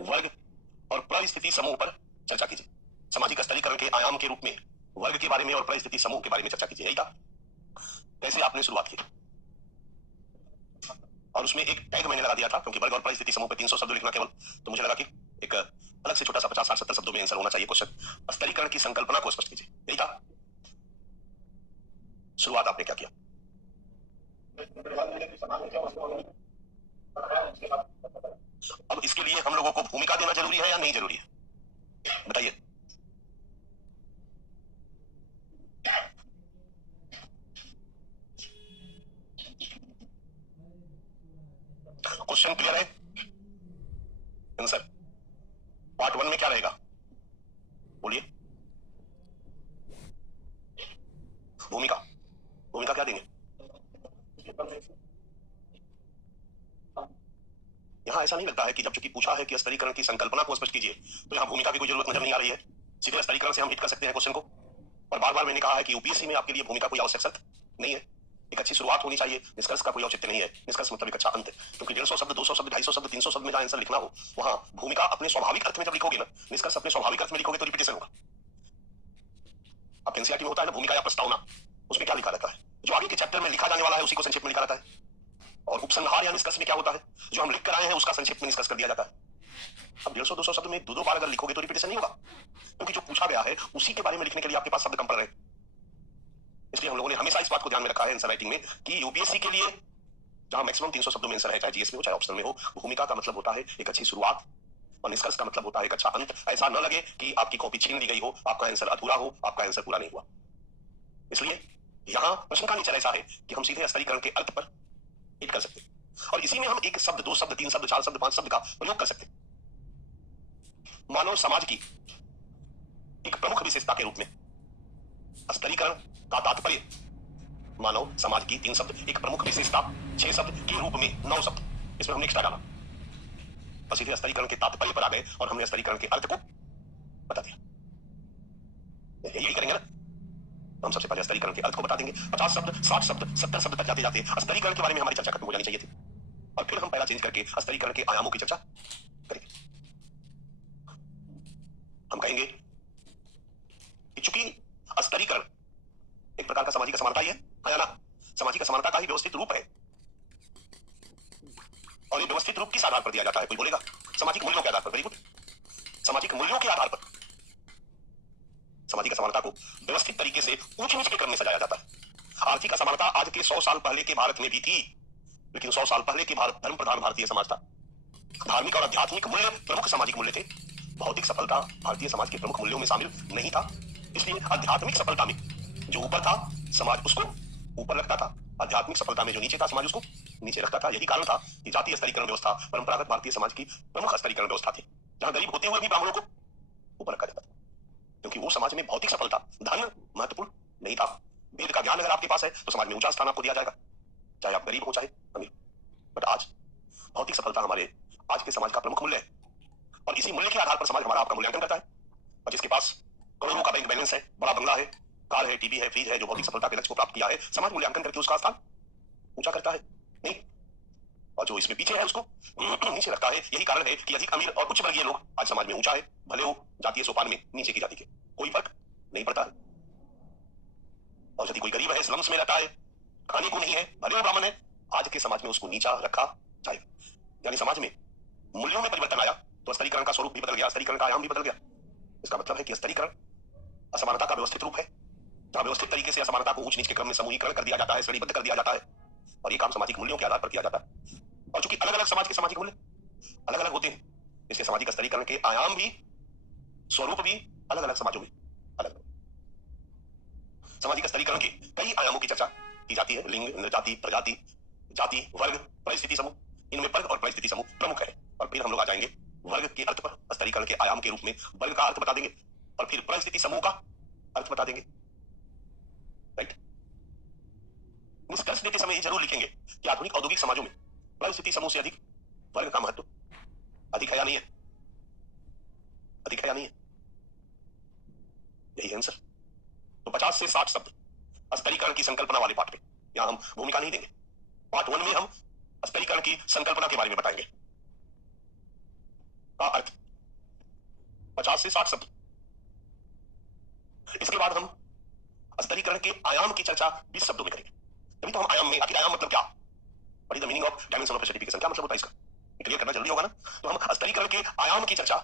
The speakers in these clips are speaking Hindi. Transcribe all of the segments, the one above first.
वर्ग और परिस्थिति समूह पर चर्चा कीजिए। सामाजिक स्तरीकरण के आयाम के रूप में वर्ग के बारे में और परिस्थिति समूह के बारे में चर्चा कीजिए। यही था। कैसे आपने शुरुआत की और उसमें एक टैग मैंने लगा दिया था, क्योंकि वर्ग और परिस्थिति समूह पे 300 शब्द लिखना केवल, तो मुझे लगा कि एक अलग से छोटा सा 50-60-70 शब्दों में आंसर होना चाहिए क्वेश्चन। स्तरीकरण की संकल्पना को स्पष्ट कीजिए। यही था। शुरुआत आपने क्या किया? अब इसके लिए हम लोगों को भूमिका देना जरूरी है या नहीं जरूरी है, बताइए। क्वेश्चन क्लियर है? आंसर पार्ट 1 में क्या रहेगा, बोलिए। भूमिका, भूमिका क्या देंगे? यहां ऐसा नहीं लगता है कि जब चूंकि पूछा है कि स्तरीकरण की संकल्पना को स्पष्ट कीजिए, तो यहां भूमिका की कोई जरूरत नजर नहीं आ रही है। सीधे स्तरीकरण से हम हिट कर सकते हैं क्वेश्चन को। और बार बार मैंने कहा है कि यूपीएससी में आपके लिए भूमिका कोई आवश्यक शर्त नहीं है। एक अच्छी शुरुआत होनी चाहिए, निष्कर्ष का कोई औचित्य नहीं है। निष्कर्ष मतलब एक अच्छा अंत, क्योंकि 150 शब्द, 200 शब्द, 250 शब्द, 300 शब्द में जहां आंसर लिखना हो, वहां भूमिका अपने स्वाभाविक अर्थ में जब लिखोगे ना, निष्कर्ष अपने स्वाभाविक अर्थ में लिखोगे तो रिपीटेशन होगा। अब एनसीईआरटी में होता है ना भूमिका या प्रस्तावना, उसमें क्या लिखा रहता है? जो आगे के चैप्टर में लिखा जाने वाला है उसी को संक्षेप में लिखा रहता है। और उपसंहार या निष्कर्ष में क्या होता है? जो हम लिख कर आए हैं उसका संक्षेप में निष्कर्ष कर दिया जाता है। अब 150-200 शब्द में 2-2 बार अगर लिखोगे तो रिपीटेशन नहीं होगा, क्योंकि जो पूछा गया है उसी के बारे में लिखने के लिए आपके पास शब्द कम पड़ रहे हैं। इसलिए हम लोगों ने हमेशा इस बात को ध्यान में रखा है आंसर राइटिंग में कि यूपीएससी के लिए जहां मैक्सिमम 300 शब्दों में आंसर है, चाहे जीएस में हो चाहे ऑप्शनल में हो, भूमिका का मतलब होता है एक अच्छी शुरुआत और निष्कर्ष का मतलब होता है एक अच्छा अंत। ऐसा न लगे कि आपकी कॉपी छीन ली गई हो, आपका आंसर अधूरा हो, आपका आंसर पूरा नहीं हुआ। इसलिए यहां प्रश्न का नेचर ऐसा है कि हम सीधे स्तरीकरण के अर्थ पर हिट कर सकते हैं, और इसी में हम एक शब्द, 2 शब्द, 3 शब्द, 4 शब्द, 5 शब्द का प्रयोग कर सकते हैं। मानव समाज की एक प्रमुख विशेषता के रूप में स्तरीकरण का तात्पर्य, मानव समाज की 3 शब्द, एक प्रमुख विशेषता 6 शब्द के रूप में 9 शब्द, इसमें हमने एक्स्ट्रा डाला और सीधे स्तरीकरण के तात्पर्य पर आ गए और हमने स्तरीकरण के अर्थ को बता दिया। यही करेंगे ना, तो हम सबसे पहले स्तरीकरण के अर्थ को बता देंगे। 50 शब्द, 60 शब्द, 70 शब्द तक जाते जाते स्तरीकरण के बारे में हमारी चर्चा खत्म हो जानी चाहिए थी, और फिर हम पहला चेंज करके स्तरीकरण के आयामों की चर्चा करेंगे। हम कहेंगे कि चूंकि स्तरीकरण एक प्रकार का सामाजिक असमानता ही है या ना, सामाजिक असमानता का ही व्यवस्थित रूप है, और ये व्यवस्थित रूप किस आधार पर दिया जाता है? कोई बोलेगा सामाजिक मूल्यों के आधार पर। वेरी गुड, सामाजिक मूल्यों के आधार पर सामाजिक असमानता को व्यवस्थित तरीके से ऊंच नीच के क्रम में सजाया जाता है। आर्थिक असमानता आज के 100 साल पहले के भारत में भी थी, लेकिन 100 साल पहले के भारत धर्म प्रधान भारतीय समाज था। धार्मिक और आध्यात्मिक मूल्य प्रमुख सामाजिक मूल्य थे। भौतिक सफलता भारतीय समाज के प्रमुख मूल्यों में शामिल नहीं था, इसलिए आध्यात्मिक सफलता में जो ऊपर था समाज उसको ऊपर रखता था, आध्यात्मिक सफलता में जो नीचे था समाज उसको नीचे रखता था। यही कारण था कि जातीय स्तरीकरण व्यवस्था परंपरागत भारतीय समाज की प्रमुख स्तरीकरण व्यवस्था थी, जहां गरीब होते हुए भी ब्राह्मणों को ऊपर रखा जाता था, क्योंकि वो समाज में भौतिक सफलता, धन महत्वपूर्ण नहीं था। वेद का ज्ञान अगर आपके पास है तो समाज में ऊंचा स्थान आपको दिया जाएगा, चाहे आप गरीब हो चाहे अमीर। बट आज भौतिक सफलता हमारे आज के समाज का प्रमुख मूल्य है, और इसी मूल्य के आधार पर समाज हमारा आपका मूल्यांकन करता है। और जिसके पास करोड़ों का बैंक बैलेंस है, बड़ा बंगला है, कार है, टीवी है, फ्रिज है, जो भौतिक सफलता के लक्ष्य को प्राप्त किया है, समाज मूल्यांकन करके उसका स्थान ऊंचा करता है नहीं, और जो इसमें पीछे है उसको नीचे रखता है। यही कारण है कि अधिक अमीर और उच्च वर्गीय लोग आज समाज में ऊंचा है, भले हो जातीय सोपान में नीचे की जाति के, कोई फर्क नहीं पड़ता है। और यदि कोई गरीब है, स्लम्स में रहता है, खाने को नहीं है, भले वो ब्राह्मण है, आज के समाज में उसको नीचा रखा जाएगा। यानी समाज में मूल्यों में परिवर्तन आया तो स्तरीकरण का स्वरूप भी बदल गया, स्तरीकरण का आयाम भी बदल गया। इसका मतलब है कि स्तरीकरण असमानता का व्यवस्थित रूप है, जहां व्यवस्थित तरीके से असमानता को ऊंच नीच के क्रम में समूहीकरण कर दिया जाता है, श्रेणीबद्ध कर दिया जाता है, और ये काम सामाजिक मूल्यों के आधार पर किया जाता है। और चूंकि अलग अलग समाज के सामाजिक मूल्य अलग अलग होते हैं, इसलिए सामाजिक स्तरीकरण के आयाम भी, स्वरूप भी अलग अलग समाजों में अलग अलग। सामाजिक स्तरीकरण के कई आयामों की चर्चा की जाती है। लिंग, जाति, प्रजाति, जाति, वर्ग, परिस्थिति समूह, इनमें वर्ग और परिस्थिति समूह प्रमुख है। और फिर हम लोग आ जाएंगे वर्ग के अर्थ पर, स्तरीकरण के आयाम के रूप में वर्ग का अर्थ बता देंगे, और फिर परिस्थिति समूह का अर्थ बता देंगे। राइट। निष्कर्ष देते समय ये जरूर लिखेंगे कि आधुनिक औद्योगिक समाजों में परिस्थिति समूह से अधिक वर्ग का महत्व अधिक है या नहीं है, अधिक है या नहीं है, यही आंसर। तो 50 से 60 शब्द स्तरीकरण की संकल्पना वाले पाठ में, यहां हम भूमिका नहीं देंगे। पार्ट 1 में हम स्तरीकरण की संकल्पना के बारे में बताएंगे का अर्थ, 50 से 60 शब्द। इसके बाद हम स्तरीकरण के आयाम की चर्चा 20 शब्दों में करेंगे। तभी तो हम आयाम में, आखिर आयाम मतलब क्या, what is the meaning of dimension of stratification, क्या मतलब होता है इसका, क्लियर करना जल्दी होगा ना। तो हम स्तरीकरण के आयाम की चर्चा,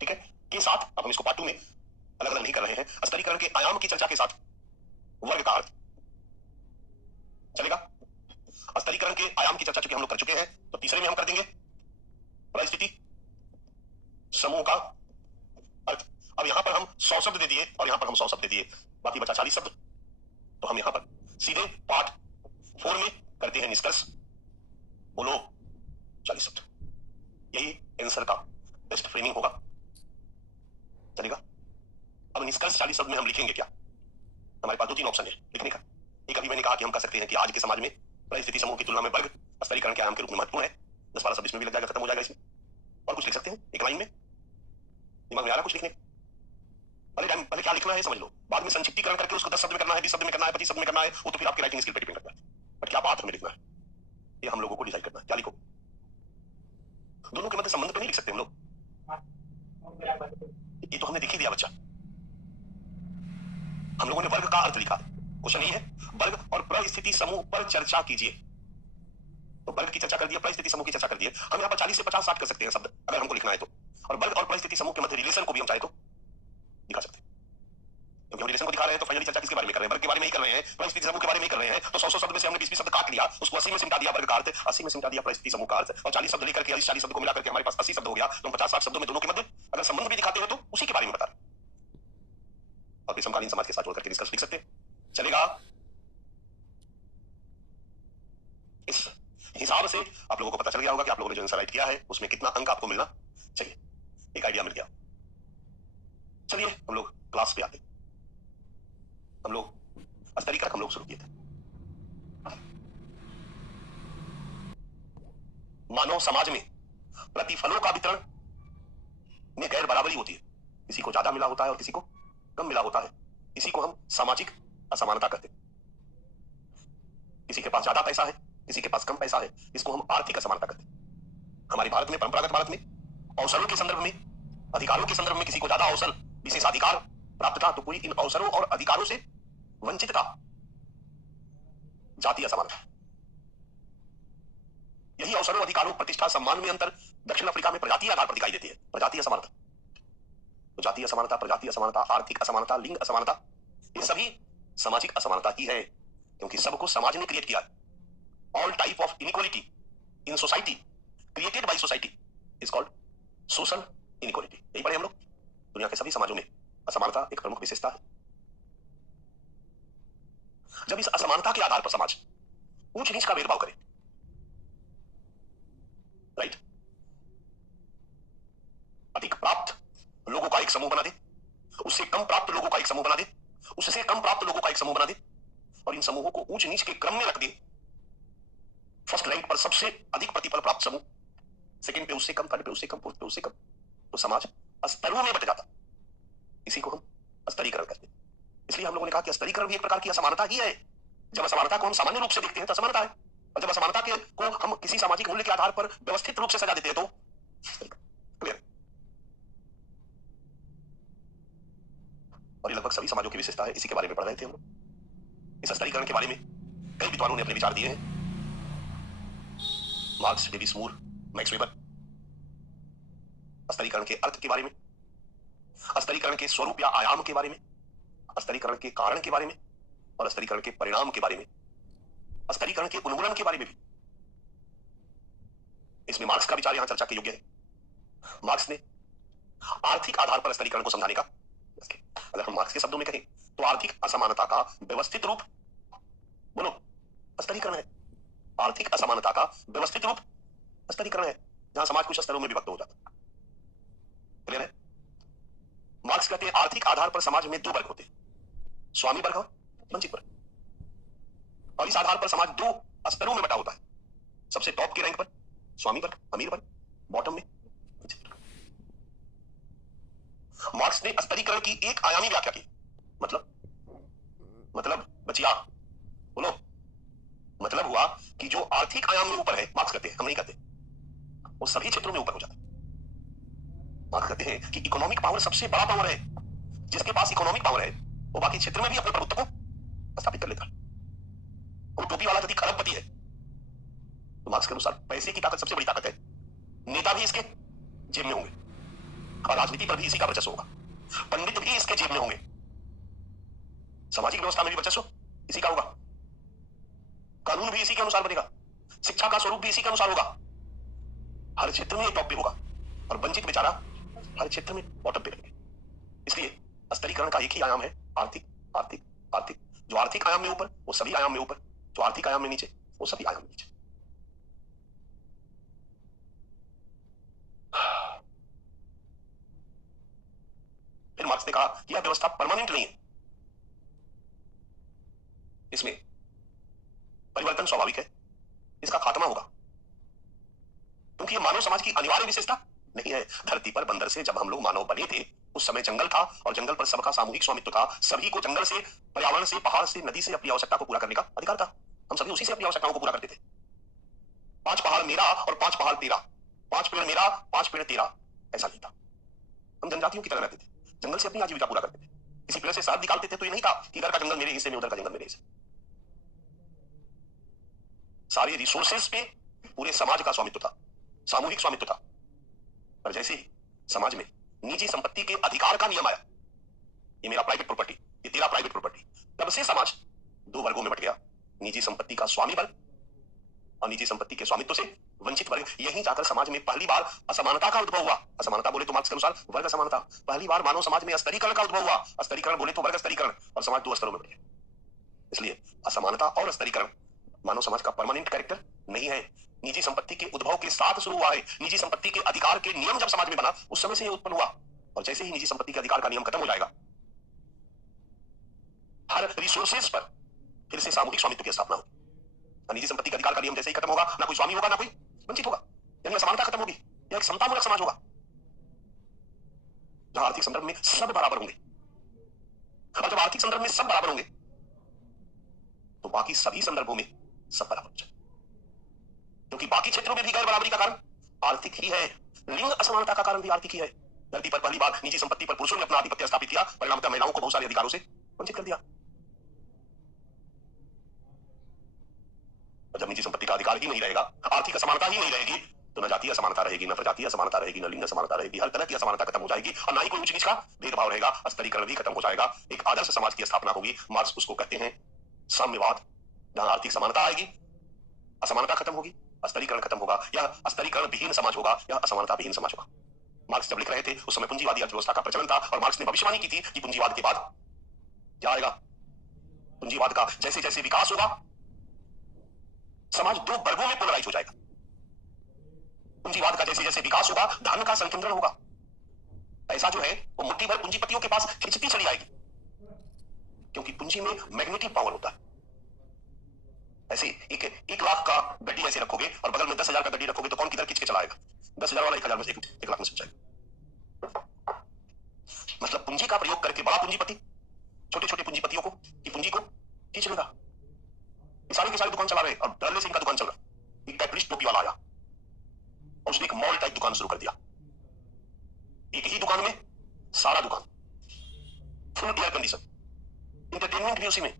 ठीक है, के साथ, अब हम इसको पार्ट 2 में अलग अलग नहीं कर रहे हैं, स्तरीकरण के आयाम की चर्चा के साथ वर्ग का अर्थ चलेगा। स्तरीकरण के आयाम की चर्चा चूंकि हम लोग कर चुके हैं, तो तीसरे में हम कर देंगे परिस्थिति समूह का अर्थ। अब यहां पर हम 100 शब्द दे दिए और यहां पर हम 100 शब्द दे दिए, बाकी बचा 40 शब्द। तो हम यहां पर सीधे पार्ट 4 में करते हैं निष्कर्ष। बोलो 40 शब्द, यही आंसर का बेस्ट फ्रेमिंग होगा, चलेगा। अब निष्कर्ष 40 शब्द में हम लिखेंगे क्या, हमारे पास 2-3 ऑप्शन है लिखने का। एक अभी मैंने कहा कि हम कह सकते हैं कि आज के समाज में परिस्थिति समूह की तुलना में वर्ग स्तरीकरण के आयाम के रूप में महत्वपूर्ण है। 10-12 शब्द इसमें भी लग जाएगा, खत्म हो जाएगा इसमें। और कुछ लिख सकते हैं एक लाइन में, दिमाग में आ रहा कुछ लिखने, पहले क्या लिखना है समझ लो, बाद में संक्षिप्तीकरण करके उसको 10 शब्द में करना है, 20 शब्द में करना है, 25 शब्द में करना है, वो तो फिर आपकी राइटिंग स्किल पे डिपेंड करता है। बट क्या बात हमें लिखना है, ये हम लोगों को डिसाइड करना है, क्या लिखो। दोनों के मध्य संबंध तो नहीं लिख सकते हम लोग, ये तो हमने दिख ही दिया बच्चा। हम लोगों ने वर्ग का अर्थ लिखा, क्वेश्चन ये है वर्ग और परिस्थिति समूह पर चर्चा कीजिए। तो वर्ग की चर्चा कर दिया, परिस्थिति समूह की चर्चा कर दिए। हम यहाँ पर 40 से 50-60 कर सकते हैं शब्द अगर हमको लिखना है तो, और वर्ग और परिस्थिति समूह के मध्य रिलेशन को भी हम चाहे तो दिखा सकते हैं। क्योंकि हम रिलेशन को दिखा रहे हैं तो फाइनली चर्चा किसके बारे में कर रहे हैं, वर्ग के बारे में ही कर रहे हैं, परिस्थिति समूह के बारे में ही कर रहे हैं। तो 100 शब्द में से हमने 20 शब्द काट लिया, उसको 80 में सिमटा दिया वर्ग का अर्थ, 80 में सिमटा दिया परिस्थिति समूह का अर्थ, और 40 शब्द लेकर के 40 शब्द को मिलाकर के हमारे पास 80 शब्द हो गया। तो 50-60 शब्दों में दोनों के मध्य अगर संबंध भी दिखाते हैं तो उसी के बारे में बता रहे हैं, और समकालीन समाज के साथ जोड़ करके निष्कर्ष लिख सकते हैं, चलेगा। इस हिसाब से आप लोगों को पता चल गया होगा कि आप लोगों ने जो आंसर राइट किया है उसमें कितना अंक आपको मिलना चाहिए, एक आइडिया मिल गया। चलिए हम लोग क्लास पे आते हैं। हम लोग स्तरीकरण हम लोग शुरू किए थे। मानव समाज में प्रतिफलों का वितरण में गैर बराबरी होती है, किसी को ज्यादा मिला होता है और किसी को कम मिला होता है। इसी को हम सामाजिक असमानता कहते हैं। किसी के पास ज्यादा पैसा है, किसी के पास कम पैसा है, इसको हम आर्थिक असमानता कहते हैं। हमारे भारत में, परंपरागत भारत में अवसरों के संदर्भ में, अधिकारों के संदर्भ में किसी को ज्यादा अवसर, विशेषाधिकार प्राप्त था तो कोई इन अवसरों और अधिकारों से वंचित था, जातीय असमानता। यही अवसरों, अधिकारों, प्रतिष्ठा, सम्मान में अंतर दक्षिण अफ्रीका में प्रजातीय आधार पर दिखाई देती है, प्रजातीय असमानता। तो जातीय असमानता, प्रजातीय असमानता, आर्थिक असमानता, लिंग असमानता, ये सभी सामाजिक असमानता ही है, क्योंकि सबको समाज ने क्रिएट किया। All type of inequality in society created by society is called social inequality. यही पढ़े हम लोग। दुनिया के सभी समाजों में असमानता एक प्रमुख विशेषता है। जब इस असमानता के आधार पर समाज ऊंच नीच का भेदभाव करे, राइट, अधिक प्राप्त लोगों का एक समूह बना दे, उससे कम प्राप्त लोगों का एक समूह बना दे, उससे कम प्राप्त लोगों का एक समूह बना दे, और इन समूहों को ऊंच नीच के क्रम में रख दे। फर्स्ट रैंक पर सबसे अधिक प्रतिफल प्राप्त समूह, सेकंड पे उससे कम, थर्ड पे उससे कम, फोर्थ पे उससे कम, तो समाज स्तरों में बट जाता। इसी को हम स्तरीकरण कहते हैं। इसलिए हम लोगों ने कहा कि स्तरीकरण भी एक प्रकार की असमानता ही है। जब असमानता को हम सामान्य रूप से देखते हैं तो असमानता है, और जब असमानता के को हम किसी सामाजिक मूल्य के आधार पर व्यवस्थित रूप से सजा देते हैं तो क्लियर। और ये लगभग सभी समाजों की विशेषता है, इसी के बारे में पढ़ रहे थे हम लोग। इस स्तरीकरण के बारे में कई विद्वानों ने अपने विचार दिए हैं। मार्क्स, डेविस मूर, मैक्स वेबर। स्तरीकरण के अर्थ के बारे में, स्तरीकरण के स्वरूप या आयाम के बारे में, स्तरीकरण के कारण के बारे में, और स्तरीकरण के परिणाम के बारे में, स्तरीकरण के उन्मूलन के बारे में भी। इसमें मार्क्स का विचार यहां चर्चा के योग्य है। मार्क्स ने आर्थिक आधार पर स्तरीकरण को समझाने का, अगर हम मार्क्स के शब्दों में कहें तो आर्थिक असमानता का व्यवस्थित रूप, बोलो, स्तरीकरण है। आर्थिक असमानता का व्यवस्थित रूप स्तरीकरण है, जहां समाज कुछ स्तरों में विभक्त हो जाता है। क्लियर है। मार्क्स कहते हैं आर्थिक आधार पर समाज में दो वर्ग होते हैं, स्वामी वर्ग और वंचित वर्ग। और इस आधार पर समाज दो स्तरों में बटा होता है। सबसे टॉप के रैंक पर स्वामी वर्ग, अमीर वर्ग, बॉटम में वंचित वर्ग। मार्क्स ने स्तरीकरण की एक आयामी व्याख्या की। मतलब बचिया, बोलो, मतलब हुआ कि जो आर्थिक आयाम में ऊपर है, मार्क्स कहते हैं, हम नहीं कहते, वो सभी क्षेत्रों में ऊपर हो जाता है। मार्क्स कहते हैं कि इकोनॉमिक पावर सबसे बड़ा पावर है। जिसके पास इकोनॉमिक पावर है वो बाकी क्षेत्र में भी अपने प्रभुत्व को स्थापित कर लेता है। और टोपी वाला यदि खरबपति है तो मार्क्स के अनुसार पैसे की ताकत सबसे बड़ी ताकत है। नेता भी इसके जेब में होंगे और राजनीति पर भी इसी का वर्चस्व होगा। पंडित भी इसके जेब में होंगे, सामाजिक व्यवस्था में भी वर्चस्व इसी का होगा। कानून भी इसी के अनुसार बनेगा, शिक्षा का स्वरूप भी इसी के अनुसार होगा। हर क्षेत्र में टॉप पे होगा और वंचित बेचारा हर क्षेत्र में बॉटम पे रहेंगे। इसलिए स्तरीकरण का एक ही आयाम है, आर्थिक आर्थिक आर्थिक। जो आर्थिक आयाम में ऊपर वो सभी आयाम में ऊपर, जो आर्थिक आयाम में नीचे वो सभी आयाम में नीचे। फिर मार्क्स ने कहा कि यह व्यवस्था परमानेंट नहीं है, इसमें परिवर्तन स्वाभाविक है, इसका खात्मा होगा, क्योंकि यह मानव समाज की अनिवार्य विशेषता नहीं है। धरती पर बंदर से जब हम लोग मानव बने थे उस समय जंगल था और जंगल पर सबका सामूहिक स्वामित्व था। सभी को जंगल से, पर्यावरण से, पहाड़ से, नदी से अपनी आवश्यकता को पूरा करने का अधिकार था। हम सभी उसी से अपनी आवश्यकताओं को पूरा करते थे। 5 पहाड़ मेरा और 5 पहाड़ तेरा, 5 पेड़ मेरा 5 पेड़ तेरा, ऐसा नहीं था। हम जनजातियों की तरह रहते थे, जंगल से अपनी आजीविका पूरा करते थे। किसी पेड़ से शहद निकालते थे तो ये नहीं था कि इधर का जंगल मेरे हिस्से में, उधर का जंगल मेरे हिस्से। सारे रिसोर्सेज पे पूरे समाज का स्वामित्व था, सामूहिक स्वामित्व था। पर जैसे ही समाज में निजी संपत्ति के अधिकार का नियम आया, ये मेरा प्राइवेट प्रॉपर्टी, ये तेरा प्राइवेट प्रॉपर्टी, तब से समाज 2 वर्गों में बट गया। निजी संपत्ति का स्वामी वर्ग और निजी संपत्ति के स्वामित्व से वंचित वर्ग। यहीं जाकर समाज में पहली बार असमानता का उद्भव हुआ। असमानता बोले तो मार्क्स के अनुसार वर्ग असमानता। पहली बार मानव समाज में स्तरीकरण का उद्भव हुआ। स्तरीकरण बोले तो वर्ग स्तरीकरण, और समाज 2 स्तरों में बटे। इसलिए असमानता और स्तरीकरण मानव समाज का परमानेंट कैरेक्टर नहीं है। निजी संपत्ति के उद्भव के साथ शुरू हुआ है। निजी संपत्ति के अधिकार के नियम जब समाज में बना उस समय से ये उत्पन्न हुआ, और जैसे ही निजी संपत्ति के अधिकार का नियम खत्म हो जाएगा, हर रिसोर्सेज पर फिर से सामूहिक स्वामित्व की स्थापना होगी। निजी संपत्ति के अधिकार का नियम जैसे ही खत्म होगा, ना कोई स्वामी होगा ना कोई वंचित होगा, यानी समानता खत्म होगी। यह एक समतामूलक समाज होगा जहां आर्थिक संदर्भ में सब बराबर होंगे। और जब आर्थिक संदर्भ में सब बराबर होंगे तो बाकी सभी संदर्भों में सब बराबर हो जाए, क्योंकि बाकी क्षेत्रों में भी गैर बराबरी का कारण आर्थिक ही है। लिंग असमानता का कारण भी आर्थिक ही है। धरती पर पहली बार निजी संपत्ति पर पुरुषों ने अपना आधिपत्य स्थापित किया, परिणामतः महिलाओं को बहुत सारे अधिकारों से वंचित कर दिया। जब निजी संपत्ति का अधिकार ही नहीं रहेगा, आर्थिक असमानता ही नहीं रहेगी, तो न जातीय असमानता रहेगी, न प्रजातीय असमानता रहेगी, न लिंग असमानता रहेगी। हर तरह की असमानता खत्म हो जाएगी और ना ही कोई ऊंच नीच का भेदभाव रहेगा। स्तरीकरण भी खत्म हो जाएगा। एक आदर्श समाज की स्थापना होगी। मार्क्स उसको कहते हैं साम्यवाद, जहां आर्थिक समानता आएगी, असमानता खत्म होगी, स्तरीकरण खत्म होगा। यह स्तरीकरण विहीन समाज होगा, यह असमानता विहीन समाज होगा। मार्क्स जब लिख रहे थे उस समय पूंजीवादी अर्थव्यवस्था का प्रचलन था, और मार्क्स ने भविष्यवाणी की थी कि पूंजीवाद के बाद क्या आएगा। पूंजीवाद का जैसे जैसे विकास होगा, समाज 2 वर्गों में पोलराइज हो जाएगा। पूंजीवाद का जैसे जैसे विकास होगा, धन का संकेंद्रण होगा। पैसा जो है वो मुट्ठी भर पूंजीपतियों के पास खिंचती चली आएगी, क्योंकि पूंजी में मैग्नेटिक पावर होता है। ऐसे 1 लाख का गड्डी ऐसे रखोगे और बगल में 10,000 का गड्डी रखोगे तो कौन किधर खींच के चलाएगा? 10,000 वाला 1,000 में से 1 लाख में से जाएगा। मतलब पूंजी का प्रयोग करके बड़ा पूंजीपति छोटे छोटे पूंजीपतियों को की पूंजी को खींच लेगा। सारे के सारे दुकान चला रहे और डरले से इनका दुकान चल रहा। एक कैपिटलिस्ट टोपी वाला आया और उसने एक मॉल टाइप दुकान शुरू कर दिया। एक ही दुकान में सारा दुकान, फुल एयर कंडीशन, इंटरटेनमेंट भी उसी में,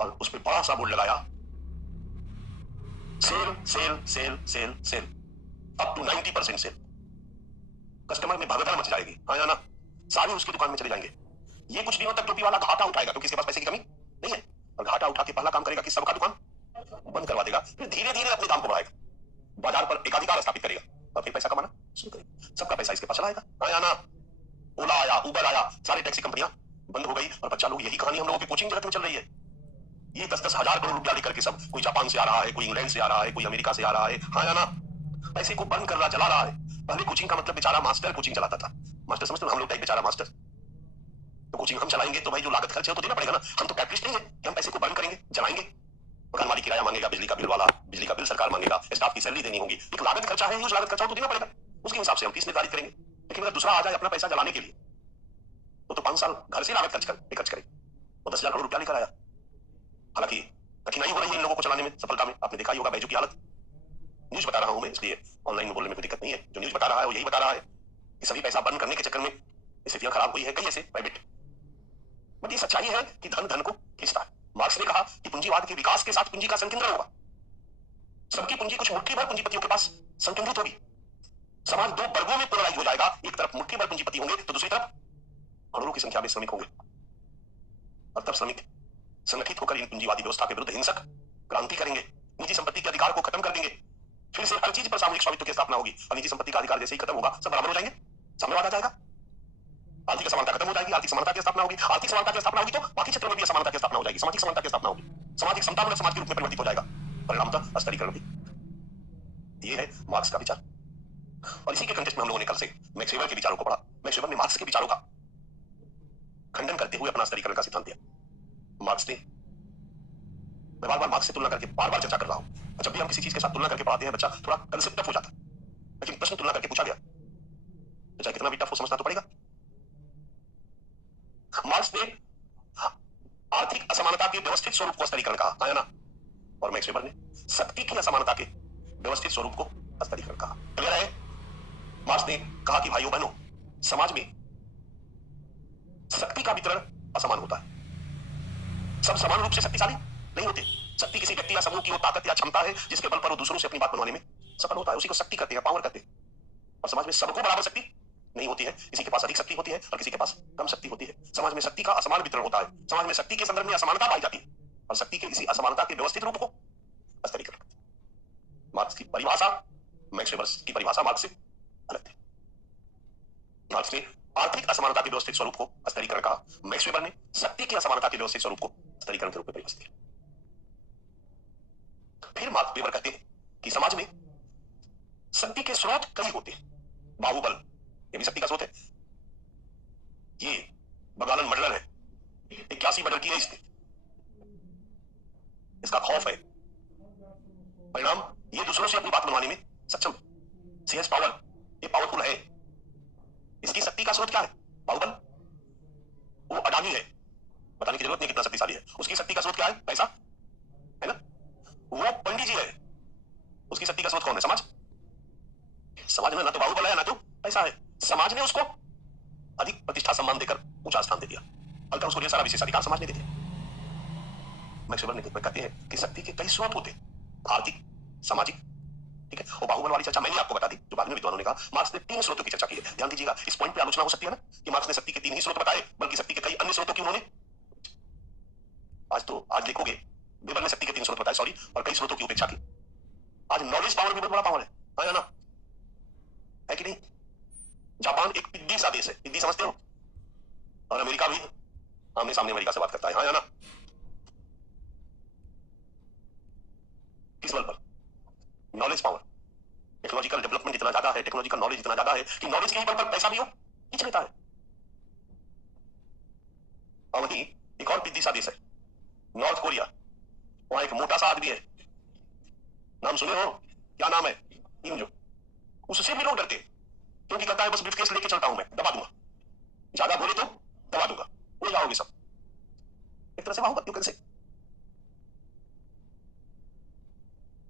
और उस पर बड़ा सा बोर्ड लगाया, sale sale sale sale sale, up to 90% sale. Customer में भगदड़ मच जाएगी। हाँ या ना? सारे उसकी दुकान में चले जाएंगे। ये कुछ दिनों तक टोपी वाला घाटा उठाएगा, क्योंकि इसके पास पैसे की कमी नहीं है, और घाटा उठा के पहला काम करेगा कि सबका दुकान बंद करवा देगा। फिर धीरे धीरे अपने दाम को बढ़ाएगा, बाजार पर एकाधिकार स्थापित करेगा और फिर पैसा कमाना शुरू करेगा। सबका पैसा इसके पास चला आएगा। हाँ या ना? ओला आया, उबर आया, सारी टैक्सी कंपनियां बंद हो गई, और बच्चा लोग, यही कहानी हम लोगों की कोचिंग जगत में चल रही है। ये 10-10 हजार करोड़ रुपया लेकर के सब, कोई जापान से आ रहा है, कोई इंग्लैंड से आ रहा है, कोई अमेरिका से आ रहा है। हाँ या ना? पैसे को बंद कर रहा, जला रहा है। पहले कोचिंग का मतलब बेचारा मास्टर कोचिंग चलाता था। मास्टर समझते हो, हम लोग टाइप बेचारा मास्टर। तो कोचिंग हम चलाएंगे तो भाई जो लागत खर्च है तो देना पड़ेगा ना। हम तो कैपिटलिस्ट नहीं है कि हम पैसे को बंद करेंगे, जलाएंगे। मकान मालिक किराया मांगेगा, बिजली का बिल वाला बिजली का बिल सरकार मांगेगा, स्टाफ की सैलरी देनी होगी। एक लागत खर्चा है, उस लागत खर्चा तो देना पड़ेगा, उसके हिसाब से हम फीस निर्धारित करेंगे। लेकिन अगर दूसरा आ जाए अपना पैसा जलाने के लिए, तो 5 साल घर से लागत खर्च करे, वो 10,000 करोड़ रुपया लेकर आया। हालांकि कठिनाई हो रही है इन लोगों को चलाने में, सफलता में। आपने देखा ही होगा बैजू की हालत, न्यूज बता रहा हूं मैं इसलिए। ऑनलाइन में बोलने में कोई दिक्कत नहीं है, जो न्यूज बता रहा है वो यही बता रहा है कि सभी पैसा बंद करने के चक्कर में स्थितियां खराब हुई है कई ऐसे प्राइवेट। बट ये सच्चाई है कि धन धन को खींचता है। मार्क्स ने कहा कि पूंजीवाद के विकास के साथ पूंजी का संकेंद्रण होगा। सबकी पूंजी कुछ मुट्ठी भर पूंजीपतियों के पास संकेंद्रित होगी। समाज दो वर्गों में पोलराइज हो जाएगा, एक तरफ मुट्ठी भर पूंजीपति होंगे तो दूसरी तरफ करोड़ों की संख्या में श्रमिक होंगे। और तब श्रमिक संगठित होकर इन पूंजीवादी व्यवस्था के विरुद्ध हिंसक क्रांति करेंगे, निजी संपत्ति के अधिकार को खत्म कर देंगे। फिर से हर चीज पर सामूहिक स्वामित्व की स्थापना होगी और निजी संपत्ति का अधिकार जैसे ही खत्म होगा सब बराबर हो जाएंगे, साम्यवाद आ जाएगा। आर्थिक असमानता खत्म हो जाएगी, आर्थिक समानता की स्थापना होगी। आर्थिक समानता की स्थापना होगी तो बाकी क्षेत्रों में भी असमानता की स्थापना हो जाएगी, सामाजिक समानता की स्थापना होगी। समाज एक समतामूलक समाज के रूप में परिवर्तित हो जाएगा, परिणामतः स्तरीकरण भी। ये है मार्क्स का विचार। और इसी के कंटेक्स्ट में हम लोगों ने कल से मैक्स वेबर के विचारों को पढ़ा। मैक्स वेबर ने मार्क्स के विचारों का खंडन करते हुए अपना स्तरीकरण का सिद्धांत दिया। मार्क्स ने, मैं बार बार मार्क्स से तुलना करके बार बार चर्चा कर रहा हूं। जब भी हम किसी चीज के साथ तुलना करके पढ़ाते हैं बच्चा थोड़ा कंसेप्ट टफ हो जाता है, लेकिन प्रश्न तुलना करके पूछा गया तो चाहे कितना भी टफ हो समझना तो पड़ेगा। मार्क्स ने आर्थिक असमानता के व्यवस्थित स्वरूप को स्तरीकरण कहा, आया ना? और मैक्स वेबर ने शक्ति की असमानता के व्यवस्थित स्वरूप को स्तरीकरण कहा। क्लियर है? मार्क्स ने कहा कि भाइयों बहनों, समाज में शक्ति का वितरण असमान होता है। सब समान रूप से शक्तिशाली नहीं होते। शक्ति किसी व्यक्ति या समूह की वो ताकत या क्षमता है जिसके बल पर वो दूसरों से अपनी बात बनवाने में सफल होता है, उसी को शक्ति कहते हैं, पावर कहते हैं। और समाज में सबको बराबर शक्ति नहीं होती है, किसी के पास अधिक शक्ति होती है और किसी के पास कम शक्ति होती है। समाज में शक्ति का असमान वितरण होता है। समाज में शक्ति के संदर्भ में असमानता पाई जाती है और शक्ति के इसी असमानता के व्यवस्थित रूप को स्तरीकरण करते हैं। मार्क्स की परिभाषा मैक्स वेबर की परिभाषा मार्क्स से अलग थी। मार्क्स ने आर्थिक असमानता के व्यवस्थित स्वरूप को स्तरीकरण कहा, मैक्स वेबर ने शक्ति की असमानता के व्यवस्थित स्वरूप को स्तरीकरण के रूप में परिभाषित किया। फिर मार्क्स वेबर कहते हैं कि समाज में शक्ति के स्रोत कई होते हैं। बाहुबल ये भी शक्ति का स्रोत है। ये बगालन मर्डर है, 81 मर्डर किए इसने, इसका खौफ है। परिणाम ये दूसरों से अपनी बात मनवाने में सक्षम है। सीएस पावर ये पावरफुल है। इसकी शक्ति का स्रोत क्या है? बाहुबल वो अडानी है, बताने की जरूरत नहीं कितना शक्तिशाली है। उसकी शक्ति का स्रोत क्या है? पैसा है ना। वो पंडित जी है, उसकी शक्ति का स्रोत कौन है? समाज। समाज में ना तो बाहुबल है ना तो पैसा है। समाज ने उसको अधिक प्रतिष्ठा सम्मान देकर ऊंचा स्थान दे दिया, अल्का उसको सारा विशेषाधिकार समाज ने दे दिया। मैक्स वेबर ने कहते हैं कि शक्ति के कई स्रोत होते हैं, आर्थिक, सामाजिक, ठीक है। और बाहुबल वाली चर्चा मैंने आपको बता दी, जो बाद में विद्वानों ने कहा। मार्क्स ने 3 स्रोतों की चर्चा की है। ध्यान दीजिएगा, इस पॉइंट पे आलोचना हो सकती है ना कि मार्क्स ने शक्ति के 3 ही स्रोत बताए, बल्कि शक्ति के कई अन्य स्रोतों की उन्होंने आज देखोगे वेबर ने शक्ति के 3 स्रोत बताए, सॉरी, और कई स्रोतों की उपेक्षा की। आज नॉलेज पावर भी बहुत बड़ा पावर है ना? है कि नहीं? जापान एक पिद्दी सा देश है, पिद्दी समझते हो? और अमेरिका भी आमने सामने अमेरिका से बात करता है, हाँ या ना? किस बल पर? Knowledge power. टेक्नोलॉजिकल डेवलपमेंट इतना ज्यादा है, टेक्नोलॉजिकल नॉलेज इतना ज्यादा है कि नॉलेज के ही बल पर पैसा भी हो खींच लेता है। और वहीं एक और पिद्दी सा देश है नॉर्थ कोरिया, वहां एक मोटा सा आदमी है, नाम सुने हो? क्या नाम है? किम जो। उससे भी लोग डरते क्योंकि कहता है बस ब्रीफकेस लेके चलता हूं, मैं दबा दूंगा, ज्यादा बोले तो दबा दूंगा, उड़ जाओगे सब। एक तरह से बाहुबल यू कैन से।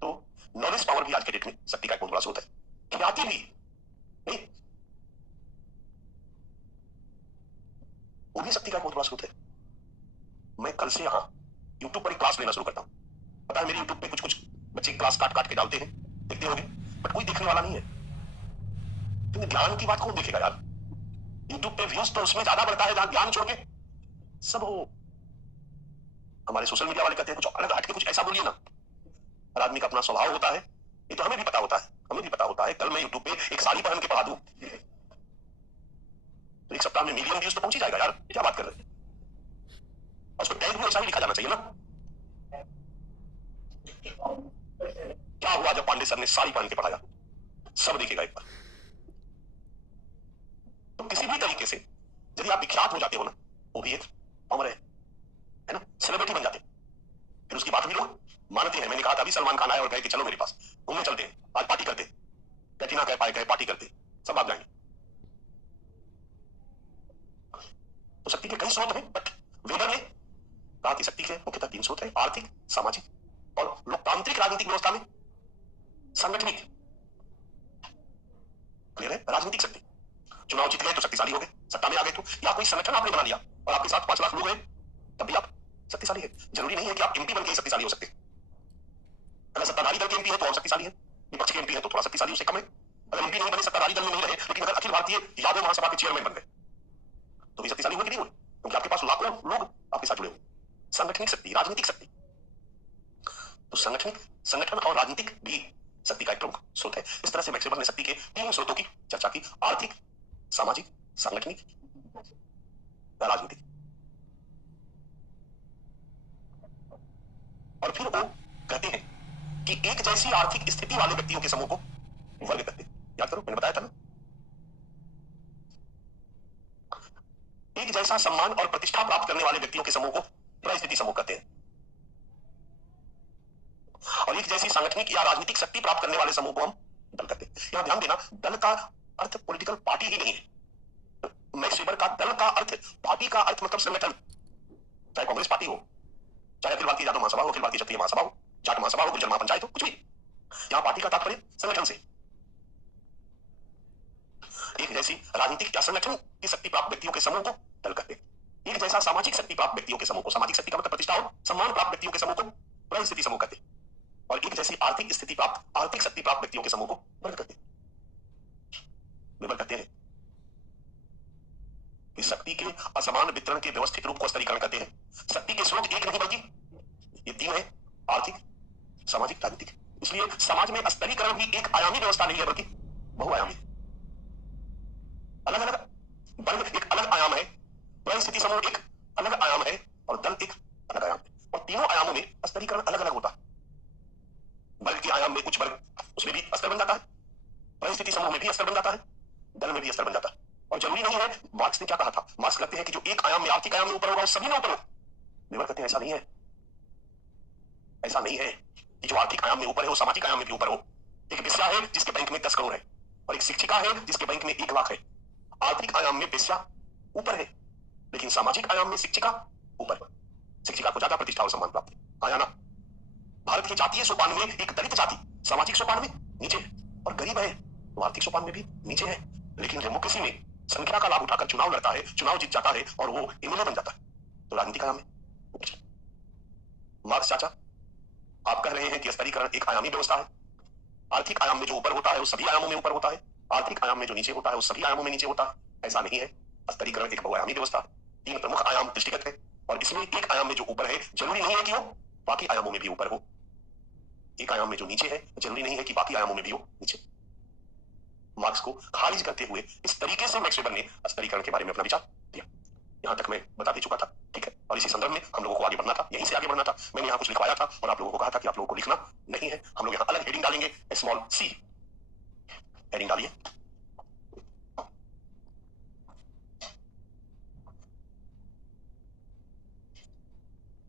तो नॉलेज पावर भी आज के डेट में शक्ति का एक बहुत बड़ा स्रोत है। ख्याति भी नहीं, वो भी शक्ति का एक बहुत बड़ा स्रोत है। मैं कल से यहां यूट्यूब पर एक क्लास लेना शुरू करता हूं। पता है मेरे यूट्यूब पे कुछ कुछ बच्चे क्लास काट काट के डालते हैं, देखते होंगे, बट कोई देखने वाला नहीं है। क्योंकि ज्ञान की बात कौन देखेगा यार? यूट्यूब पे व्यूज तो उसमें ज्यादा बढ़ता है जहां ज्ञान छोड़ के सब हो। हमारे सोशल मीडिया वाले कहते हैं कुछ अलग हट के कुछ ऐसा बोलिए ना। हर आदमी का अपना स्वभाव होता है, ये तो हमें भी पता होता है, हमें भी पता होता है। कल मैं यूट्यूब पे एक साड़ी पहन के पढ़ा दूं तो एक सप्ताह में मिलियन व्यूज तो पहुंच ही जाएगा यार, क्या बात कर रहे हैं? और उसको टैग में ऐसा ही लिखा जाना चाहिए ना। क्या हुआ जब पांडे सर ने साड़ी पहन के पढ़ाया? सब देखेगा एक बार। तो किसी भी तरीके से यदि आप विख्यात हो जाते हो ना, वो भी एक पावर है ना, सेलिब्रिटी बन जाते, फिर उसकी बात भी लोग मानते हैं। मैंने कहा था अभी सलमान खान आए और कहे कि चलो मेरे पास घूमने चलते हैं, आज पार्टी करते, कैटरीना कह पाए कहे पार्टी करते, सब आप जाएंगे। तो शक्ति के कई स्रोत हैं, बट वेबर ने कहा कि शक्ति के मुख्यतः 3 स्रोत है, आर्थिक, सामाजिक और लोकतांत्रिक राजनीतिक व्यवस्था में सांगठनिक। क्लियर है? राजनीतिक शक्ति, चुनाव जीत गए तो शक्तिशाली हो गए, सत्ता में आ गए तो, या कोई संगठन आपने बना लिया और आपके साथ 5 लाख लोग हैं, तब भी आप शक्तिशाली है। जरूरी नहीं है कि आप एमपी बन के ही शक्तिशाली हो सकते। अगर सत्ताधारी दल के एमपी है तो और शक्तिशाली है, विपक्ष के एमपी है तो थोड़ा शक्तिशाली उससे कम है। अगर एमपी नहीं बने, सत्ताधारी दल में नहीं रहे, लेकिन अगर अखिल भारतीय यादव महासभा के चेयरमैन बन गए, तो भी शक्तिशाली हुए कि नहीं हुए? क्योंकि आपके पास लाखों लोग आपके साथ जुड़े हुए। संगठनिक शक्ति, राजनीतिक शक्ति, तो संगठन और राजनीतिक भी शक्ति का एक प्रमुख स्रोत है। इस तरह से मैक्सवेल ने शक्ति के 3 स्रोतों की चर्चा की: आर्थिक, सामाजिक, सांगठनिक, राजनीतिक। और फिर वो कहते हैं कि एक जैसी आर्थिक स्थिति वाले व्यक्तियों के समूह को वर्ग कहते हैं। याद करो, मैंने बताया था ना, एक जैसा सम्मान और प्रतिष्ठा प्राप्त करने वाले व्यक्तियों के समूह को परिस्थिति समूह कहते हैं, और एक जैसी सांगठनिक या राजनीतिक शक्ति प्राप्त करने वाले समूह को हम दल कहते हैं। यहां ध्यान देना, दल का अर्थ पॉलिटिकल पार्टी ही नहीं है। मैक्स वेबर का दल का अर्थ, पार्टी का अर्थ मतलब संगठन, चाहे कांग्रेस पार्टी हो, चाहे अखिल भारतीय यादव महासभा हो, अखिल भारतीय क्षत्रिय महासभा हो, जाट महासभा हो, गुर्जर महापंचायत हो, कुछ भी। यहां पार्टी का तात्पर्य संगठन से। एक जैसी राजनीतिक या संगठन की शक्ति प्राप्त व्यक्तियों के समूह को दल कहते हैं। एक जैसा सामाजिक शक्ति प्राप्त व्यक्तियों के समूह को, सामाजिक शक्ति का मतलब प्रतिष्ठा और सम्मान प्राप्त व्यक्तियों के समूह को परिस्थिति समूह कहते हैं। और एक जैसी आर्थिक स्थिति प्राप्त, आर्थिक शक्ति प्राप्त व्यक्तियों के समूह को वर्ग कहते हैं। वेबर कहते हैं कि शक्ति के असमान वितरण के व्यवस्थित रूप को स्तरीकरण कहते हैं। शक्ति के स्रोत एक नहीं बल्कि ये 3 है: आर्थिक, सामाजिक, राजनीतिक। इसलिए समाज में स्तरीकरण भी एक आयामी व्यवस्था नहीं है बल्कि बहुआयामी। अलग अलग वर्ग एक अलग आयाम है, परिस्थिति समूह एक अलग आयाम है, और दल एक अलग आयाम है। और तीनों आयामों में स्तरीकरण अलग अलग होता है। वर्ग के आयाम में कुछ वर्ग, उसमें भी स्तर बन जाता है, परिस्थिति समूह में भी स्तर बन जाता है, दल में भी स्तर बन जाता है। और जरूरी नहीं है, मार्क्स ने क्या कहा था, मार्क्स कहते हैं कि जो एक आयाम में, आर्थिक आयाम में ऊपर होगा, वो सभी में ऊपर हो। वेबर कहते हैं ऐसा नहीं है, ऐसा नहीं है कि जो आर्थिक आयाम में ऊपर है वो सामाजिक आयाम में भी ऊपर हो। एक वेश्या है जिसके बैंक में 10 करोड़ है, और एक शिक्षिका है जिसके बैंक में 1 लाख है। आर्थिक आयाम में वेश्या ऊपर है, लेकिन सामाजिक आयाम में शिक्षिका ऊपर है। शिक्षिका को ज्यादा प्रतिष्ठा और सम्मान प्राप्त है। आया ना? भारत के जातीय सोपान में एक दलित जाति सामाजिक सोपान में नीचे है, और गरीब है तो आर्थिक सोपान में भी नीचे है। लेकिन डेमोक्रेसी में संख्या का लाभ उठाकर चुनाव लड़ता है, चुनाव जीत जाता है, और वो एमएलए बन जाता है, तो राजनीतिक आयाम में ऊपर। मार्क्स चाचा, आप कह रहे हैं कि स्तरीकरण एक आयामी व्यवस्था है। आर्थिक आयाम में जो ऊपर होता है वो सभी आयामों में ऊपर होता है, आर्थिक आयाम में जो नीचे होता है वो सभी आयामों में नीचे होता है। ऐसा नहीं है, स्तरीकरण एक बहुआयामी व्यवस्था है। 3 प्रमुख आयाम दृष्टिगत है, और इसमें एक आयाम में जो ऊपर है जरूरी नहीं है कि वो बाकी आयामों में भी ऊपर हो। एक आयाम में जो नीचे है जरूरी नहीं है कि बाकी आयामों में भी हो नीचे। मार्क्स को खारिज करते हुए इस तरीके से मैक्स वेबर ने स्तरीकरण के बारे में अपना विचार दिया। यहां तक मैं बता दे चुका था, ठीक है। और इसी संदर्भ में हम लोगों को आगे बढ़ना था, यहीं से आगे बढ़ना था। मैंने यहाँ कुछ लिखवाया था और आप लोगों को कहा था कि आप लोगों को लिखना नहीं है। हम लोग यहाँ अलग हेडिंग डालेंगे, स्मॉल सी हेडिंग डालिए।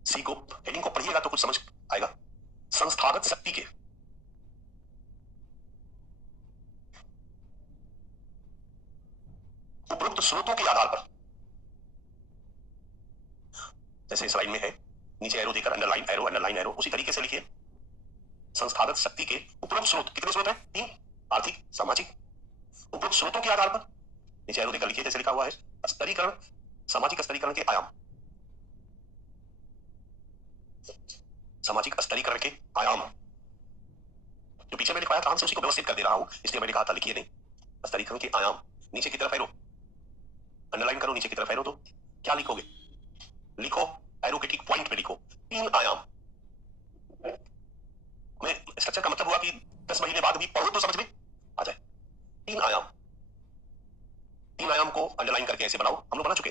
सी को हेडिंग को पढ़िएगा तो कुछ समझ आएगा। संस्थागत शक्ति के उपरोक्त स्रोतों के आधार पर, जैसे स्लाइड में है, नीचे एरो देकर अंडरलाइन एरो, उसी तरीके से लिखिए। संस्थागत शक्ति के उपरोक्त स्रोत, कितने स्रोत हैं? 3, आर्थिक, सामाजिक। उपरोक्त स्रोतों के आधार पर नीचे एरो देकर लिखिए, जैसे लिखा हुआ है स्तरीकरण, सामाजिक स्तरीकरण के आयाम, सामाजिक स्तरीकरण के आयाम। जो पीछे मैंने लिखवाया था, हमसे उसी को व्यवस्थित कर दे रहा हूं, इसलिए मैंने कहा था लिखिए नहीं। स्तरीकरण के आयाम, नीचे की तरफ एरो, अंडरलाइन करो, नीचे की तरफ एरो। तो क्या लिखोगे? लिखो, एरो के ठीक पॉइंट पे लिखो 3 आयाम। मैं स्ट्रक्चर का मतलब हुआ कि 10 महीने बाद भी पढ़ो तो समझ में आ जाए। 3 आयाम, 3 आयाम को अंडरलाइन करके ऐसे बनाओ। हम लोग बना चुके,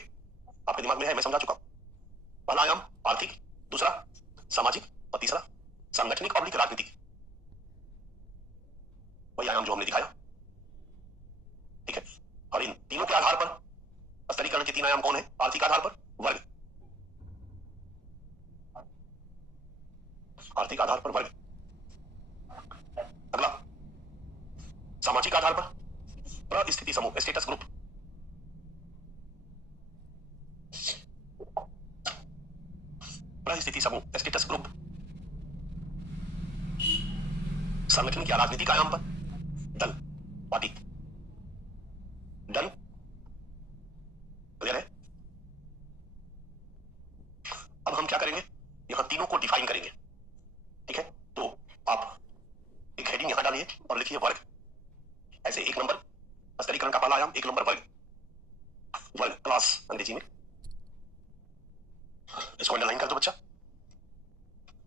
आपके दिमाग में है, मैं समझा चुका। पहला आयाम आर्थिक, दूसरा सामाजिक, और तीसरा संगठनिक और राजनीतिक। वही आयाम जो हमने दिखाया, ठीक है। और इन तीनों के आधार पर स्तरीकरण के 3 आयाम कौन है? आर्थिक आधार पर वर्ग, आर्थिक आधार पर वर्ग। अगला सामाजिक आधार पर परिस्थिति समूह, स्टेटस ग्रुप। परिस्थिति समूह, स्टेटस ग्रुप। संगठन या राजनीतिक आयाम पर दल, पार्टी। डन, क्लियर है? अब हम क्या करेंगे, यहां तीनों को डिफाइन करेंगे, ठीक है? तो आप एक हेडिंग यहां डालिए और लिखिए वर्ग। ऐसे एक नंबर स्तरीकरण का पहला आयाम, एक नंबर वर्ग, वर्ग क्लास अंग्रेजी में। इसको अंडरलाइन कर दो बच्चा,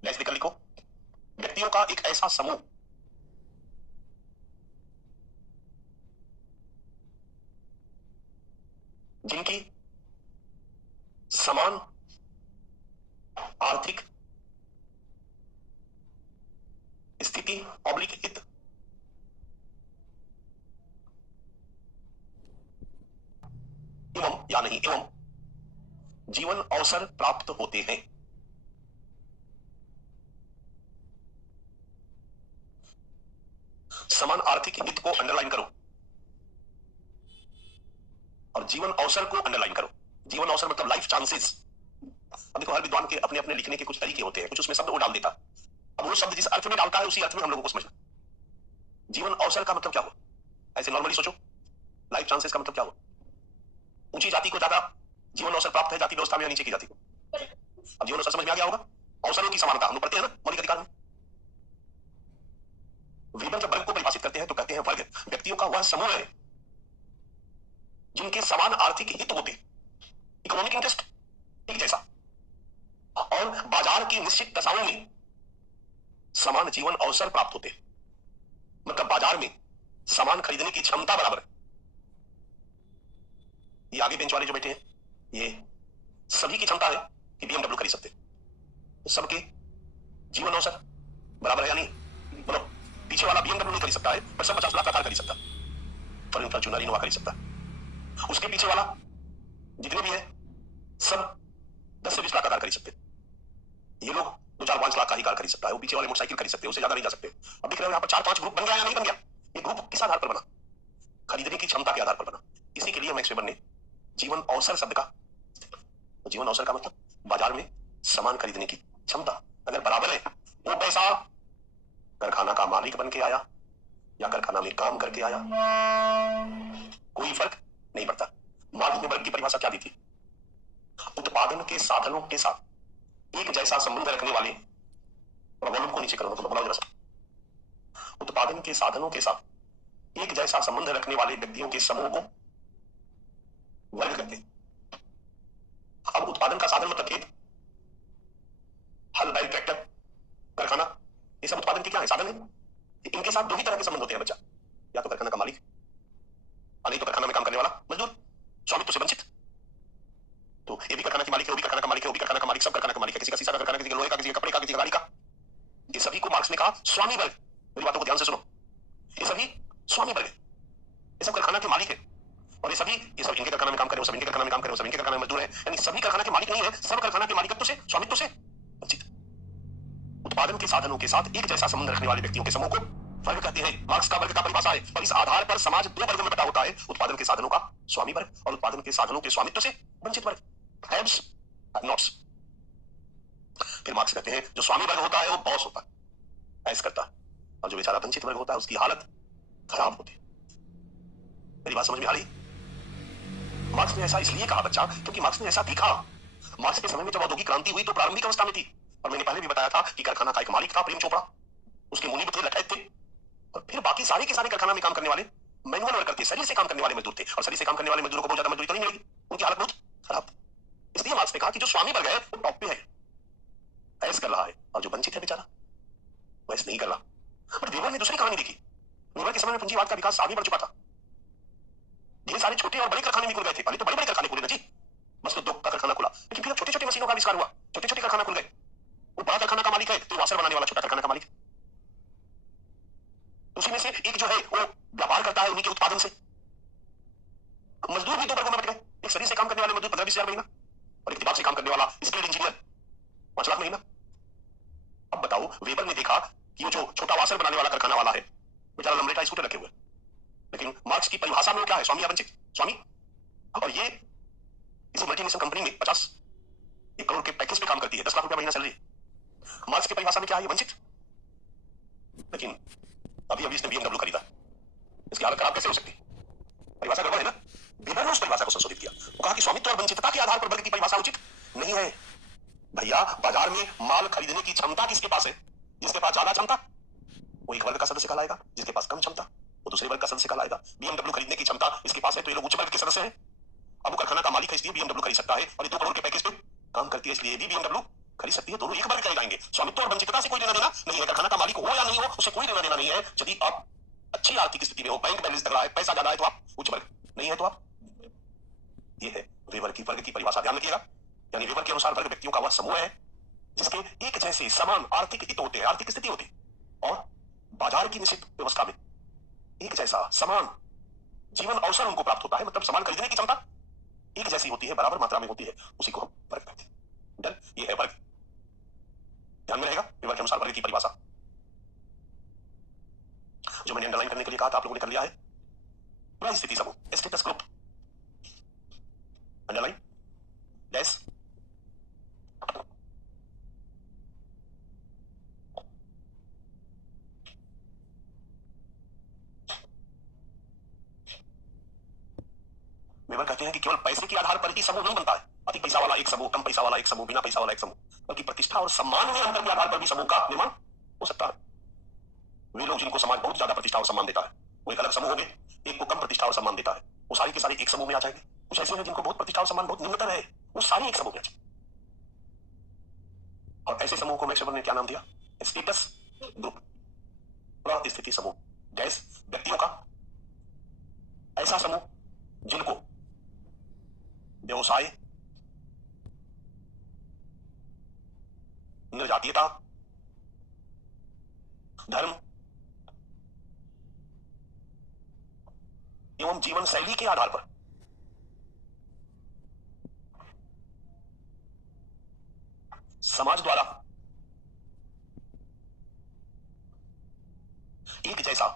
डैश देकर लिखो, व्यक्तियों का एक ऐसा समूह जिनकी समान आर्थिक स्थिति ऑब्लिक हित एवं या नहीं एवं जीवन अवसर प्राप्त होते हैं। समान आर्थिक हित को अंडरलाइन करो और जीवन अवसर को अंडरलाइन करो। जीवन अवसर मतलब लाइफ चांसेस। अब देखो, हर विद्वान के अपने अपने लिखने के कुछ तरीके होते हैं, कुछ उसमें शब्द वो डाल देता। अब वो शब्द जिस अर्थ में डालता है उसी अर्थ में हम लोगों को समझना। जीवन अवसर का मतलब क्या हुआ, ऐसे नॉर्मली सोचो। लाइफ चांसेस का मतलब क्या हुआ, ऊंची जाति को ज्यादा जीवन अवसर प्राप्त है जाति व्यवस्था में, या नीचे की जाति को। अब जीवन अवसर समझ में आ गया होगा। अवसरों की समानता हम लोग पढ़ते हैं ना मौलिक अधिकार में। वेबर जब वर्ग को परिभाषित करते हैं तो कहते हैं वर्ग व्यक्तियों का वह समूह है जिनके समान आर्थिक हित होते, इकोनॉमिक इंटरेस्ट एक जैसा, और बाजार की निश्चित दशाओं में समान जीवन अवसर प्राप्त होते। मतलब बाजार में सामान खरीदने की क्षमता बराबर है। ये आगे बेंच वाले जो बैठे हैं, ये सभी की क्षमता है कि बीएमडब्ल्यू खरीद सकते, सबके जीवन अवसर बराबर है या नहीं? मतलब पीछे वाला बीएमडब्ल्यू नहीं खरीद सकता है, पर सब 50 लाख का कार खरीद सकता, फॉर्च्यूनर इनोवा खरीद सकता। उसके पीछे वाला जितने भी है सब 10 से 20 लाख का कार खरीद सकते। ये लोग 2-4-5 लाख का ही कार खरीद सकता है, वो पीछे वाले मोटरसाइकिल खरीद सकते हैं, उससे ज्यादा नहीं जा सकते। अब देख रहे हो यहाँ पर 4-5 ग्रुप बन गया या नहीं बन गया? ये ग्रुप किस आधार पर बना? खरीदने की क्षमता के आधार पर बना। इसी के लिए मैक्स वेबर ने जीवन अवसर शब्द का, जीवन अवसर का मतलब बाजार में सामान खरीदने की क्षमता अगर बराबर है, वो पैसा कारखाना का मालिक बन के आया या कारखाना में काम करके आया, कोई फर्क नहीं पड़ता। मार्क्स ने वर्ग की परिभाषा क्या दी थी? उत्पादन के साधनों के साथ एक जैसा संबंध रखने वाले, वॉल्यूम को नीचे करो तो बोला जरा सा, उत्पादन के साधनों के साथ एक जैसा संबंध रखने वाले व्यक्तियों के समूह को वर्ग करते हैं। अब उत्पादन का साधन मतलब खेत, हल, बैल, ट्रैक्टर, कारखाना, ये सब उत्पादन के क्या है? साधन है। इनके साथ दो ही तरह के संबंध होते हैं बच्चा, या तो कारखाना का मालिक, नहीं तो कारखाना में काम करने वाला मजदूर, स्वामित्व से वंचित। तो ये भी कारखाना की मालिक है, वो भी कारखाना का मालिक है, वो भी कारखाना का मालिक, सब कारखाना का मालिक है। किसी का शीशा का कारखाना, किसी का लोहे का, किसी का कपड़े का, किसी का गाड़ी का। ये सभी को मार्क्स ने कहा स्वामी वर्ग। मेरी बातों को ध्यान से सुनो, ये सभी स्वामी वर्ग है, ये सब कारखाना के मालिक है। और ये सब इनके कारखाना में काम करे, वो सब इनके कारखाना में काम करे, वो सब इनके कारखाना में मजदूर है। यानी सभी कारखाना के मालिक नहीं है, सब कारखाना के मालिकत्व से, स्वामित्व से वंचित। उत्पादन के साधनों के साथ एक जैसा संबंध रखने वाले व्यक्तियों के समूह को वर्ग कहते हैं। मार्क्स का वर्ग का परिभाषा है, और इस आधार पर समाज दो वर्ग में बटा होता है, उत्पादन के साधनों का स्वामी वर्ग और उत्पादन के साधनों के स्वामित्व से वंचित वर्ग, हैव्स और नॉट्स। फिर मार्क्स कहते हैं जो स्वामी वर्ग होता है वो बॉस होता है, ऐसा करता है, और जो बेचारा वंचित वर्ग होता है उसकी हालत खराब होती है। मेरी बात समझ में आ रही? मार्क्स ने ऐसा इसलिए कहा बच्चा क्योंकि मार्क्स ने ऐसा देखा। मार्क्स के समय में जब औद्योगिक क्रांति हुई तो प्रारंभिक अवस्था में थी, और मैंने पहले भी बताया था कि कारखाना का एक मालिक था प्रेम चोपड़ा, उसके मुनीब थे, लखैत थे, और फिर बाकी सारे के सारे कारखाना में काम करने वाले मैनुअल वर्कर थे, शरीर से काम करने वाले मजदूर थे, और शरीर से काम करने वाले मजदूरों को बहुत ज्यादा मजदूरी तो नहीं मिलेगी, उनकी हालत बहुत खराब। इसलिए मार्क्स ने कहा कि जो स्वामी वर्ग है वो टॉप पे है, ऐसा कर रहा है, और जो वंचित है बेचारा वैसे नहीं कर रहा। बट वेबर ने दूसरी कहानी देखी। वेबर के समय में पूंजीवाद का विकास आगे बढ़ चुका था, ढेर सारे छोटे और बड़े कारखाने भी खुल गए थे। पहले तो बड़े बड़े कारखाने खुले ना जी, बस उद्योग का कारखाना खुला, लेकिन फिर छोटे छोटे मशीनों का आविष्कार हुआ, छोटे छोटे कारखाना खुल गए। वो बड़ा कारखाना का मालिक है तो वासर बनाने वाला छोटा कारखाना का मालिक, उसी में से एक जो है वो व्यापार करता है उन्हीं के उत्पादन से। मजदूर भी दो वर्गों में बट गए, एक शरीर से काम करने वाले मजदूर 15-20 हजार महीना, और एक दिमाग से काम करने वाला स्किल्ड इंजीनियर 5 लाख महीना। अब बताओ, वेबर ने देखा कि वो जो छोटा वासर बनाने वाला कारखाना वाला है बेचारा लंबरेटा स्कूटर रखे हुए, लेकिन मार्क्स की परिभाषा में क्या है? स्वामी या वंचित? स्वामी। और ये इस मल्टीनेशनल कंपनी में 50 करोड़ के पैकेज पे काम करती है, 10 लाख रुपया महीना सैलरी। मार्क्स की परिभाषा में क्या है? वंचित। लेकिन अभी अभी इसने बीएमडब्ल्यू खरीदा, इसकी हालत खराब कैसे हो सकती? परिभाषा गड़बड़ है ना। कि स्वामित्व और वंचितता के आधार पर वर्ग की परिभाषा उचित नहीं है। भैया बाजार में माल खरीदने की क्षमता किसके पास है? जिसके पास ज्यादा क्षमता वो एक वर्ग का सदस्य कहलाएगा, जिसके पास कम क्षमता वो दूसरे वर्ग का सदस्य कहलाएगा। बीएमडब्ल्यू खरीदने की क्षमता इसके पास है तो ये लोग उच्च वर्ग के सदस्य हैं। अब वो कारखाना का मालिक है इसलिए बीएमडब्ल्यू खरीद सकता है, और ये 2 करोड़ के पैकेज पे काम करती है इसलिए भी बीएमडब्ल्यू खरीद सकती है। दोनों एक वर्ग कहलाएंगे। स्वामित्व और वंचितता से कोई लेना देना नहीं है। कारखाना का मालिक हो या नहीं हो उससे कोई लेना देना नहीं है। यदि आप अच्छी आर्थिक स्थिति में हो, बैंक बैलेंस लग रहा है, पैसा ज्यादा है तो आप उच्च वर्ग, नहीं है तो आप ये है वेबर की वर्ग की परिभाषा ध्यान रखिएगा। यानी वेबर के अनुसार वर्ग व्यक्तियों का वह समूह है जिसके एक जैसे समान आर्थिक हित होते हैं, आर्थिक स्थिति होती है, और बाजार की निश्चित व्यवस्था में एक जैसा समान जीवन अवसर उनको प्राप्त होता है। मतलब समान खरीदने की क्षमता एक जैसी होती है, बराबर मात्रा में होती है, उसी को हम वर्ग कहते हैं। डन, ये है वर्ग। ध्यान में रहेगा वेबर के अनुसार वर्ग की परिभाषा। जो मैंने अंडरलाइन करने के लिए कहा था आप लोगों ने कर लिया है। परिस्थिति समूह, status group, underline dash. Weber कहते हैं कि केवल पैसे के आधार पर ही समूह नहीं बनता है। अधिक पैसा वाला एक समूह, कम पैसा वाला एक समूह, बिना पैसा वाला एक समूह, बल्कि प्रतिष्ठा और सम्मान में अंतर के आधार पर भी समूह का निर्माण हो सकता है। वे लोग जिनको समाज बहुत ज्यादा प्रतिष्ठा और सम्मान देता है वो एक अलग समूह हो गए, एक को कम प्रतिष्ठा और सम्मान देता है वो सारे के सारे एक समूह में आ जाएंगे। कुछ ऐसे हैं जिनको बहुत प्रतिष्ठा और सम्मान बहुत निम्नतर है, वो सारे एक समूह में आ जाएंगे। और ऐसे समूह को मैक्स वेबर ने क्या नाम दिया? स्टेटस ग्रुप, स्थिति समूह। गैस व्यक्तियों का ऐसा समूह जिनको व्यवसाय, निर्जातीयता, धर्म एवं जीवन शैली के आधार पर समाज द्वारा एक जैसा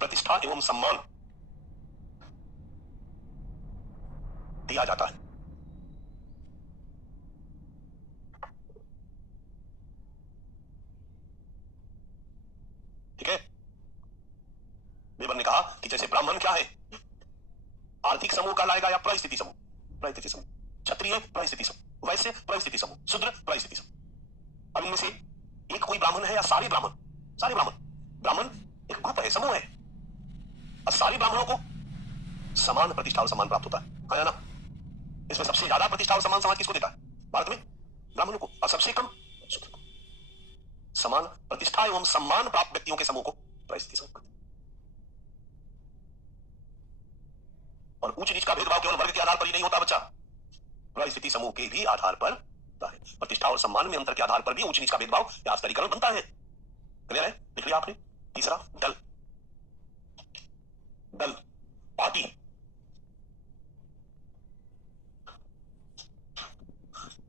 प्रतिष्ठा एवं सम्मान दिया जाता है। ठीक है, वेबर ने कहा कि जैसे ब्राह्मण क्या है, आर्थिक समूह कहलाएगा या परिस्थिति समूह? परिस्थिति समूह। क्षत्रिय परिस्थिति समूह, वैश्य परिस्थिति समूह, शूद्र परिस्थिति समूह। अब इनमें से एक कोई ब्राह्मण है या सारे ब्राह्मण? सारे ब्राह्मण। ब्राह्मण एक ग्रुप है, समूह है, और सारे ब्राह्मणों को समान प्रतिष्ठा और सम्मान प्राप्त होता है ना? इसमें सबसे ज्यादा प्रतिष्ठा और सम्मान समाज किसको देता है भारत में? ब्राह्मणों को। और सबसे कम शूद्र को। समान प्रतिष्ठा एवं सम्मान प्राप्त व्यक्तियों के समूह को परिस्थिति समूह कहते हैं। और ऊंच नीच का भेदभाव केवल वर्ग के आधार पर ही नहीं होता बच्चा, परिस्थिति समूह के भी आधार पर होता है। प्रतिष्ठा और सम्मान में अंतर के आधार पर भी ऊंच नीच का भेदभाव या स्तरीकरण बनता है। क्लियर है? लिख लिया आपने? तीसरा दल, दल पार्टी,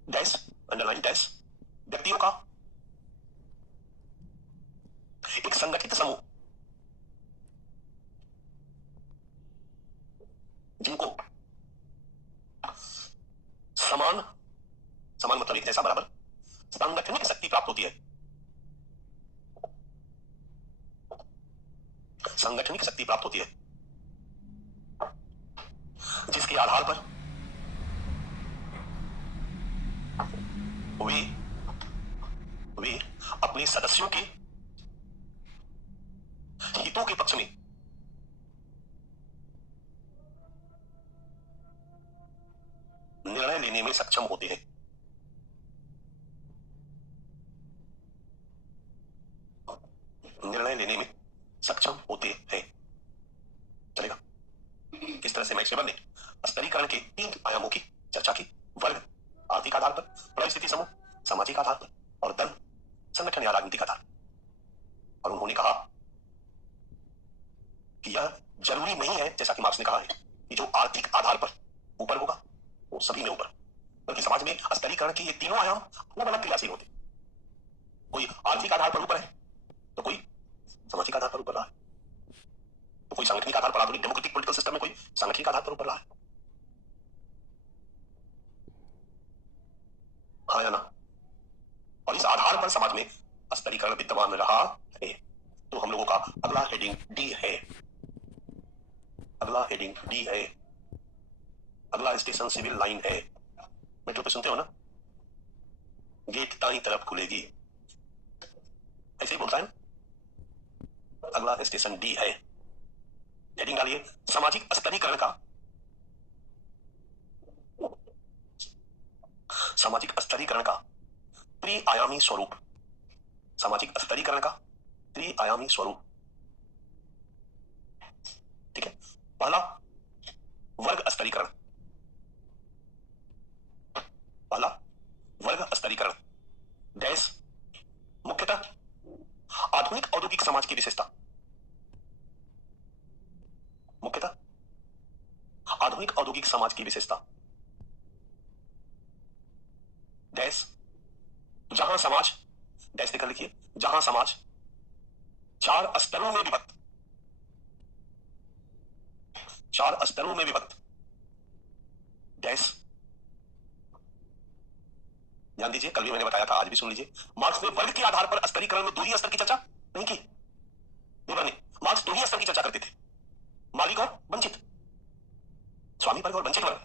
डैश अंडरलाइन डैश, व्यक्तियों का एक संगठित समूह जिनको समान, समान मतलब एक जैसा, बराबर सांगठनिक शक्ति प्राप्त होती है। सांगठनिक शक्ति प्राप्त होती है जिसके आधार पर वे अपने सदस्यों के हितों के पक्ष में निर्णय लेने में सक्षम होते हैं। निर्णय लेने में सक्षम होते हैं। चलेगा? किस तरह से मैक्स वेबर ने स्तरीकरण के 3 आयामों की चर्चा की। वर्ग आर्थिक आधार पर, परिस्थिति समूह सामाजिक आधार पर, और दल संगठन या राजनीतिक आधार। और उन्होंने कहा कि यह जरूरी नहीं है, जैसा कि मार्क्स ने कहा है, कि जो आर्थिक आधार पर ऊपर होगा वो सभी में ऊपर, बल्कि समाज में स्तरीकरण के ये तीनों आयाम अलग अलग क्रियाशील होते। कोई आर्थिक आधार पर ऊपर है तो कोई सामाजिक आधार पर ऊपर रहा है, तो कोई सांगठनिक आधार पर, आधुनिक डेमोक्रेटिक पॉलिटिकल सिस्टम में कोई सांगठनिक आधार पर ऊपर रहा है। हाँ या ना? और इस आधार पर समाज में स्तरीकरण विद्यमान रहा है। तो हम लोगों का अगला हेडिंग डी है अगला हेडिंग डी है, अगला स्टेशन सिविल लाइन है। मेट्रो पे सुनते हो ना, गेट दाईं तरफ खुलेगी, ऐसे ही बोलता है ना। अगला स्टेशन डी है, हेडिंग डालिए सामाजिक स्तरीकरण का, सामाजिक स्तरीकरण का त्रिआयामी स्वरूप, सामाजिक स्तरीकरण का त्रिआयामी स्वरूप। ठीक है, पहला वर्ग स्तरीकरण, पहला वर्ग स्तरीकरण डैश मुख्यतः आधुनिक औद्योगिक समाज की विशेषता, मुख्यतः आधुनिक औद्योगिक समाज की विशेषता डैश जहां समाज, डैश लिखकर लिखिए, जहां समाज 4 स्तरों में विभक्त, 4 स्तरों में विभक्त डैश। ध्यान दीजिए, कल भी मैंने बताया था, आज भी सुन लीजिए। मार्क्स ने वर्ग के आधार पर स्तरीकरण में 2 ही स्तर की चर्चा नहीं की। वेबर ने मार्क्स 2 ही स्तर की चर्चा करते थे, मालिक और वंचित, स्वामी वर्ग और वंचित वर्ग।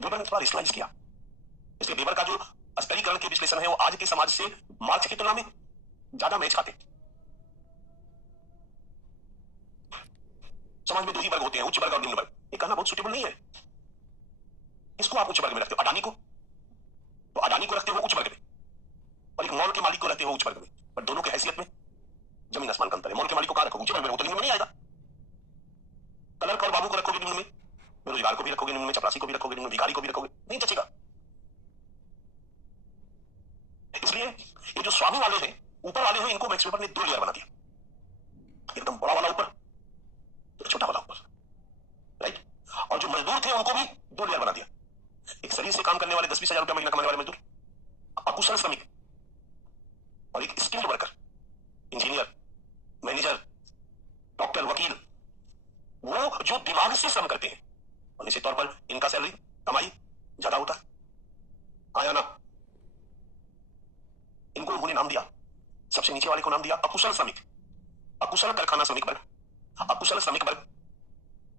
वेबर ने थोड़ा रिस्लाइज किया, इसलिए वेबर का जो स्तरीकरण के विश्लेषण है वो आज के समाज से मार्क्स की तुलना में ज्यादा मैच खाते। समाज में 2 ही वर्ग होते हैं, उच्च वर्ग और निम्न वर्ग। ये कहना बहुत सुटेबल नहीं है। इसको आप उच्च वर्ग में रखते हो, अडानी को, तो अडानी को रखते हो उच्च वर्ग में, और एक मॉल के मालिक को रखते हो उच्च वर्ग में, पर दोनों की हैसियत में जमीन आसमान का अंतर है। मॉल के मालिक को कहां रखोगे? उच्च वर्ग में, वो तो निम्न में नहीं आएगा। कलर और बाबू को रखोगे निम्न में, बेरोजगार को भी रखोगे निम्न में, चपरासी को भी रखोगे निम्न में, भिखारी को भी रखोगे, नहीं जचेगा। इसलिए ये जो स्वामी वाले हैं, ऊपर वाले हैं, इनको मैक्स वेबर ने 2 लेयर बना दिया, एकदम बड़ा वाला ऊपर, तो छोटा वाला ऊपर, राइट। और जो मजदूर थे उनको भी 2 लेयर बना दिया, एक शरीर से काम करने वाले 10-20 हजार रुपया महीना कमाने वाले मजदूर, अकुशल श्रमिक, और एक skilled worker, engineer, manager, doctor, वकील, वो जो दिमाग से श्रम करते हैं, और निश्चित तौर पर इनका सैलरी कमाई ज्यादा होता है, आया ना। इनको उन्होंने नाम दिया, सबसे नीचे वाले को नाम दिया अकुशल श्रमिक, अकुशल कारखाना श्रमिक वर्ग, अकुशल श्रमिक वर्ग,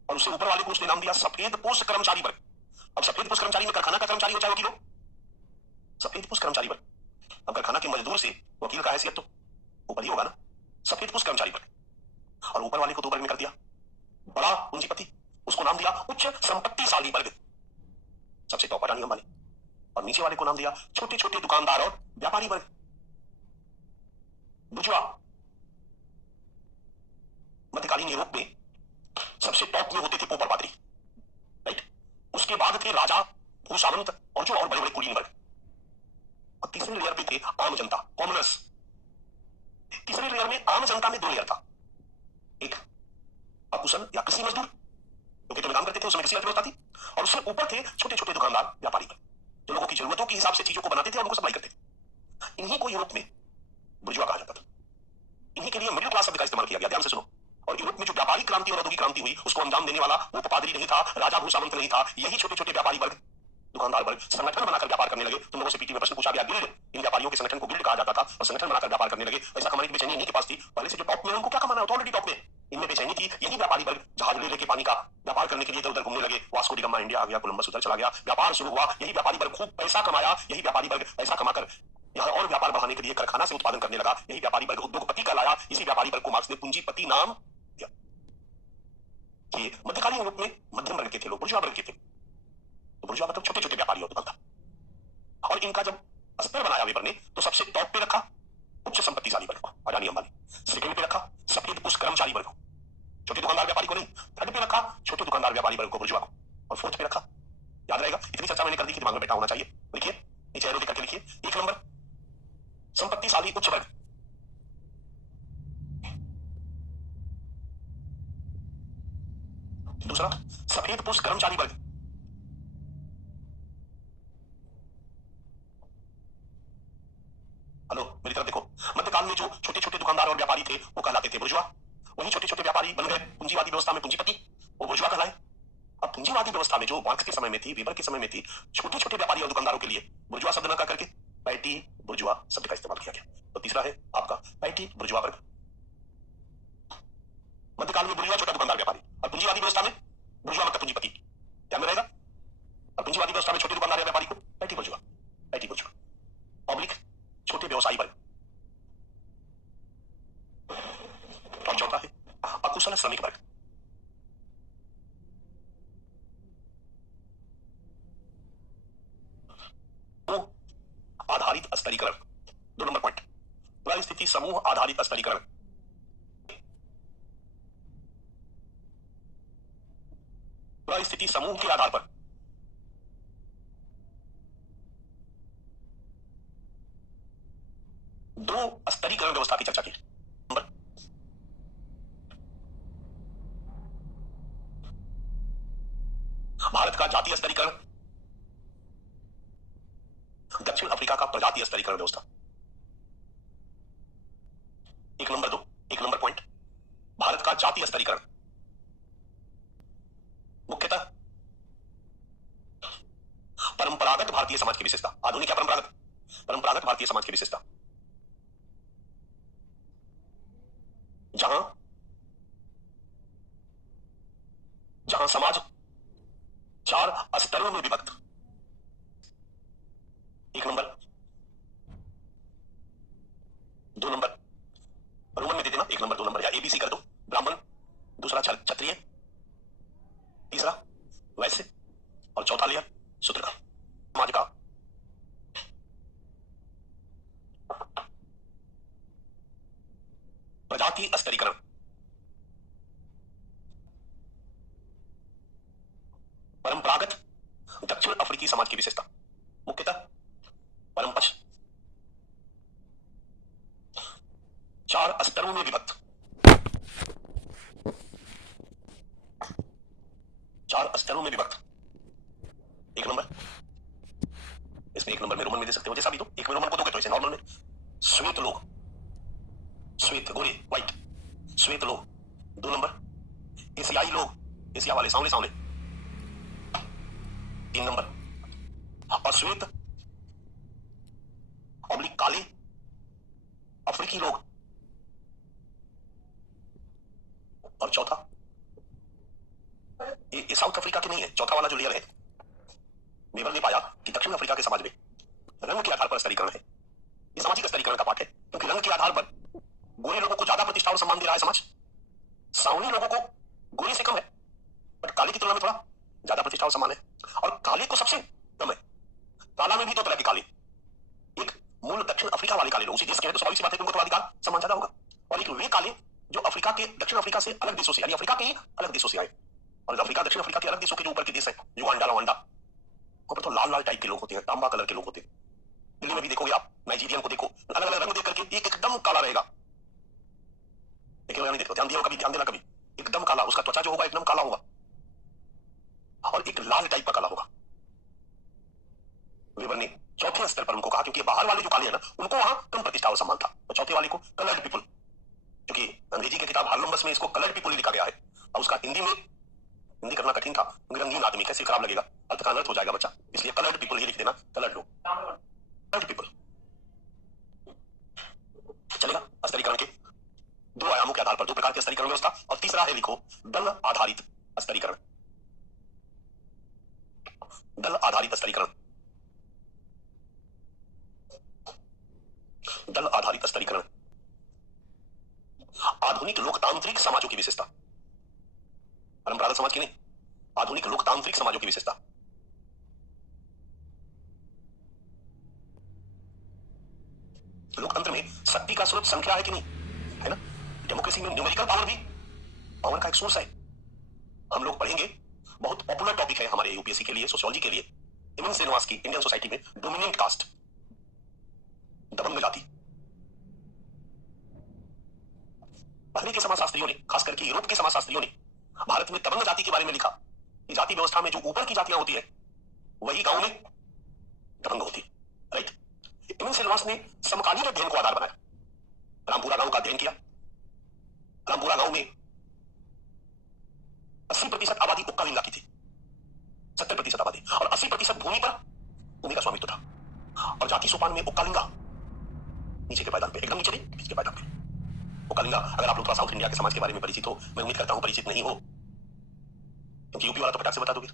और उससे ऊपर वाले को उसने नाम दिया सफेद पोष कर्मचारी वर्ग। अब सफेद पोष कर्मचारी में कारखाना का कर्मचारी हो चाहे वकील हो, सफेद पोष कर्मचारी वर्ग। अब कारखाना के मजदूर से वकील का हैसियत तो ऊपर ही होगा ना, सफेद पोष कर्मचारी वर्ग। और ऊपर वाले को 2 वर्ग में कर दिया, बड़ा पूंजीपति, उसको नाम दिया उच्च संपत्तिशाली वर्ग, सबसे टॉप अडानी अंबानी, और नीचे वाले को नाम दिया छोटे छोटे दुकानदार और व्यापारी वर्ग, बुर्जुआ। मध्यकालीन यूरोप में सबसे टॉप में होते थे पोपर पादरी, राइट। उसके बाद थे राजा, भूसामंत, और जो और बड़े बड़े कुलीन वर्ग, और तीसरे लेयर पे थे आम जनता, कॉमनर्स। तीसरे लेयर में आम जनता में 2 लेयर था, एक अकुशल या कृषि मजदूर जो खेतों में काम करते थे, उसमें कृषि अर्थव्यवस्था थी, और उससे ऊपर थे छोटे छोटे दुकानदार, व्यापारी वर्ग, जो लोगों की जरूरतों के हिसाब से चीजों को बनाते थे और उनको सप्लाई करते थे। इन्हीं को यूरोप में बुर्जुआ कहा जाता था। इन्हीं के लिए मिडिल क्लास शब्द का इस्तेमाल किया गया, ध्यान से सुनो। और यूरोप में जो व्यापारिक क्रांति और औद्योगिक क्रांति हुई, उसको अंजाम देने वाला वो पादरी नहीं था, राजा भूसामंत नहीं था, यही छोटे छोटे व्यापारी वर्ग, दुकानदार वर्ग संगठन बनाकर व्यापार करने लगे। तुम लोगों से पीटी में प्रश्न पूछा गया, गिल्ड, इन व्यापारियों के संगठन को गिल्ड कहा जाता था, और संगठन बनाकर व्यापार करने लगे। पैसा कमाने की बेचैनी इन्हीं के पास थी, पहले से जो टॉप में उनको क्या कमाना, ऑलरेडी टॉप में, इनमें बेचैनी थी। यही व्यापारी वर्ग जहाज ले लेके पानी का व्यापार करने के लिए इधर उधर घूमने लगे, वास्को डी गामा इंडिया आ गया, कोलंबस उधर चला गया, व्यापार शुरू हुआ। यही व्यापारी वर्ग खूब पैसा कमाया, यही व्यापारी वर्ग पैसा कमाकर यहाँ और व्यापार बढ़ाने के लिए कारखाना से उत्पादन करने लगा, यही व्यापारी वर्ग उद्योगपति कहलाया। इसी व्यापारी वर्ग को मार्क्स ने पूंजीपति नाम दिया। ये मध्यकालीन यूरोप में मध्यम वर्ग के थे लोग, बुर्जुआ वर्ग के थे, तो बुर्जुआ मतलब छोटे छोटे व्यापारी और दुकानदार। और इनका जब स्तर बनाया वेबर ने, तो सबसे टॉप पे रखा उच्च संपत्तिशाली वर्ग को, अडानी अंबानी। सेकंड पे रखा सफेद पोष कर्मचारी वर्ग को, छोटे दुकानदार व्यापारी को नहीं। थर्ड पे रखा छोटे दुकानदार व्यापारी वर्ग को, बुर्जुआ को। और फोर्थ पे रखा, याद रहेगा, इतनी चर्चा मैंने कर दी कि दिमाग में बैठा होना चाहिए। लिखिए, नीचे एरो करके लिखिए, 1 नंबर संपत्तिशाली उच्च वर्ग, दूसरा सफेद पोष कर्मचारी वर्ग, हेलो मेरी तरफ देखो, मध्यकाल में जो छोटे छोटे दुकानदार और व्यापारी थे वो कहलाते थे बुर्जुआ, वही छोटे छोटे व्यापारी बन गए पूंजीवादी व्यवस्था में पूंजीपति, वो बुर्जुआ कहलाए। अब पूंजीवादी व्यवस्था में जो मार्क्स के समय में थी, वेबर के समय में थी, छोटे छोटे व्यापारी और दुकानदारों के लिए बुर्जुआ शब्द न करके पैटी बुर्जुआ शब्द का इस्तेमाल किया गया। तो तीसरा है आपका पैटी बुर्जुआ वर्ग। मध्यकाल में बुर्जुआ छोटा दुकानदार व्यापारी, और पूंजीवादी व्यवस्था में बुर्जुआ मतलब पूंजीपति ध्यान में रहेगा। और पूंजीवादी व्यवस्था में छोटे दुकानदार या व्यापारी को पैटी बुर्जुआ, पैटी बुर्जुआ। पब्लिक छोटे व्यवसायी वर्ग। और चौथा है अकुशल श्रमिक वर्ग। आधारित स्तरीकरण, 2 नंबर पॉइंट, परिस्थिति समूह आधारित स्तरीकरण। परिस्थिति समूह के आधार पर दो स्तरीकरण व्यवस्था की चर्चा की। नंबर भारत का जातीय स्तरीकरण, दक्षिण अफ्रीका का प्रजातीय स्तरीकरण व्यवस्था। 1 नंबर 2, 1 नंबर पॉइंट, भारत का जातीय स्तरीकरण मुख्यतः परंपरागत भारतीय समाज की विशेषता। आधुनिक या परंपरागत? परंपरागत भारतीय समाज की विशेषता, जहां जहां समाज 4 स्तरों में विभक्त। 1 नंबर, 2 नंबर, रोमन में दे देना 1 नंबर 2 नंबर, या एबीसी कर दो। ब्राह्मण, दूसरा क्षत्रिय, तीसरा वैश्य, और चौथा लेयर शूद्र। समाज का प्रजातीय स्तरीकरण, परंपरागत दक्षिण अफ्रीकी समाज की विशेषता, मुख्यतः परंपरा 4 स्तरों में विभक्त। 4 स्तरों में विभक्त। 1 नंबर, इसमें 1 नंबर में रोमन में दे सकते हो, जैसा भी दो। 1 में रोमन को दोगे तो इसे नॉर्मल में श्वेत लोग, श्वेत गोरे व्हाइट, श्वेत लोग। 2 नंबर एशियाई लोग, एशिया वाले सांवले सांवले। 3 नंबर अश्वेत ऑब्लिक काले अफ्रीकी लोग। और चौथा, ये साउथ अफ्रीका के नहीं है, चौथा वाला जो लेयर है, वेबर ने पाया कि दक्षिण अफ्रीका के समाज में रंग के आधार पर स्तरीकरण है। ये सामाजिक स्तरीकरण का पार्ट है, क्योंकि रंग के आधार पर गोरे लोगों को ज्यादा प्रतिष्ठा और सम्मान दे रहा है समाज, सांवले लोगों को गोरे से कम है, बट काले की तुलना में थोड़ा ज्यादा प्रतिष्ठा और सम्मान है। और काले को सबसे कम है। काला में भी 2 तरह के काले, एक मूल दक्षिण अफ्रीका वाले काले लोग, उसी देश के हैं तो स्वाभाविक सी बात है कि उनको थोड़ा अधिकार सम्मान ज्यादा होगा। और एक वे काले जो अफ्रीका के, दक्षिण अफ्रीका से अलग देशों से, यानी अफ्रीका के अलग देशों से आए। और अफ्रीका दक्षिण अफ्रीका के अलग देशों के जो ऊपर के देश है, युगांडा रवांडा, वहां पर तो लाल लाल टाइप के लोग होते हैं, तांबा कलर के लोग होते हैं। दिल्ली में भी देखोगे आप, नाइजीरियन को देखो, अलग अलग रंग देख करके एक एकदम काला रहेगा। देखो, देखो, ध्यान दिया कभी, ध्यान देना कभी, एकदम काला, उसका त्वचा जो होगा एकदम काला होगा, और एक लाल टाइप का काला होगा। वेबर ने चौथे स्तर पर उनको कहा, क्योंकि बाहर वाले जो काले हैं ना, उनको वहां कम प्रतिष्ठा और सम्मान था, और चौथे वाले को कलर्ड पीपल, क्योंकि अंग्रेजी की किताब हार्लम्बस में इसको कलर्ड पीपल लिखा गया है, और उसका हिंदी में, हिंदी करना कठिन था, रंगीन आदमी, कैसे खराब लगेगा, अर्थ का अनर्थ हो जाएगा बच्चा, इसलिए कलर्ड पीपल ही लिख देना, कलर्ड लोग, कलर्ड पीपल। चलेगा। स्तरीकरण के 2 आयामों के आधार पर 2 प्रकार के स्तरीकरण व्यवस्था। और तीसरा है, लिखो, दल आधारित स्तरीकरण। दल आधारित स्तरीकरण, दल आधारित स्तरीकरण आधुनिक लोकतांत्रिक समाजों की विशेषता, परंपरागत समाज की नहीं, आधुनिक लोकतांत्रिक समाजों की विशेषता। लोकतंत्र में शक्ति का स्रोत संख्या है कि नहीं, है ना? डेमोक्रेसी में न्यूमेरिकल पावर भी पावर का एक सोर्स है। हम लोग पढ़ेंगे, बहुत पॉपुलर टॉपिक है हमारे यूपीएससी के लिए, सोशियोलॉजी के लिए, हेमंत श्रीनिवास की इंडियन सोसाइटी में डोमिनेंट कास्ट, दबंग जाति। पहले के समाजशास्त्रियों ने, खास करके यूरोप के समाजशास्त्रियों ने भारत में दबंग जाति के बारे में लिखा कि जाति व्यवस्था में जो ऊपर की जातियां होती है, वही गांव में दबंग होती है। राइट। हेमंत श्रीनिवास ने समकालीन अध्ययन को आधार बनाया, रामपुरा गांव का अध्ययन किया। रामपुरा गांव में 80% आबादी उक्कालिंगा की थी, 70% आबादी, और 80% भूमि पर भूमि का स्वामित्व था। और जाति सोपान में उक्कालिंगा नीचे के पायदान पे, एकदम नीचे नहीं, बीच के पायदान पे उक्कालिंगा। अगर आप लोग थोड़ा साउथ इंडिया के समाज के बारे में परिचित हो, मैं उम्मीद करता हूं परिचित नहीं हो, क्योंकि यूपी वाला तो फटाक से बता दोगे,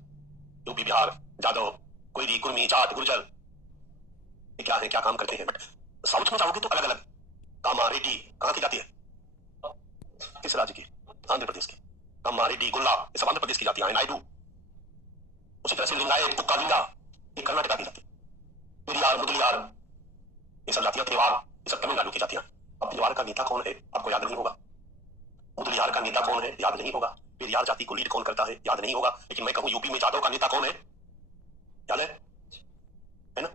यूपी, बिहार, जादव, कोयली, कुर्मी, जाट, गुर्जर, ये क्या है, क्या काम करते हैं। बट साउथ में जाओगे तो अलग अलग, कामा, रेड्डी, कहाँ की जाती है, किस राज्य की, आंध्र प्रदेश की। कामा, रेड्डी, गोल्ला, ये सब आंध्र प्रदेश की जाती है। नायडू, उसी तरह से लिंगायत, कुक्कालिंगा, ये कर्नाटका की जाती है। पेरियार, मुदलियार, ये सब जातियां, तेवार, ये सब तमिलनाडु की जातियां। अब तेवार का नेता कौन है आपको याद नहीं होगा, मुदलियार का नेता कौन है याद नहीं होगा, पेरियार जाति को लीड कौन करता है याद नहीं होगा, लेकिन मैं कहूं यूपी में जादव का नेता कौन है, याद है ना।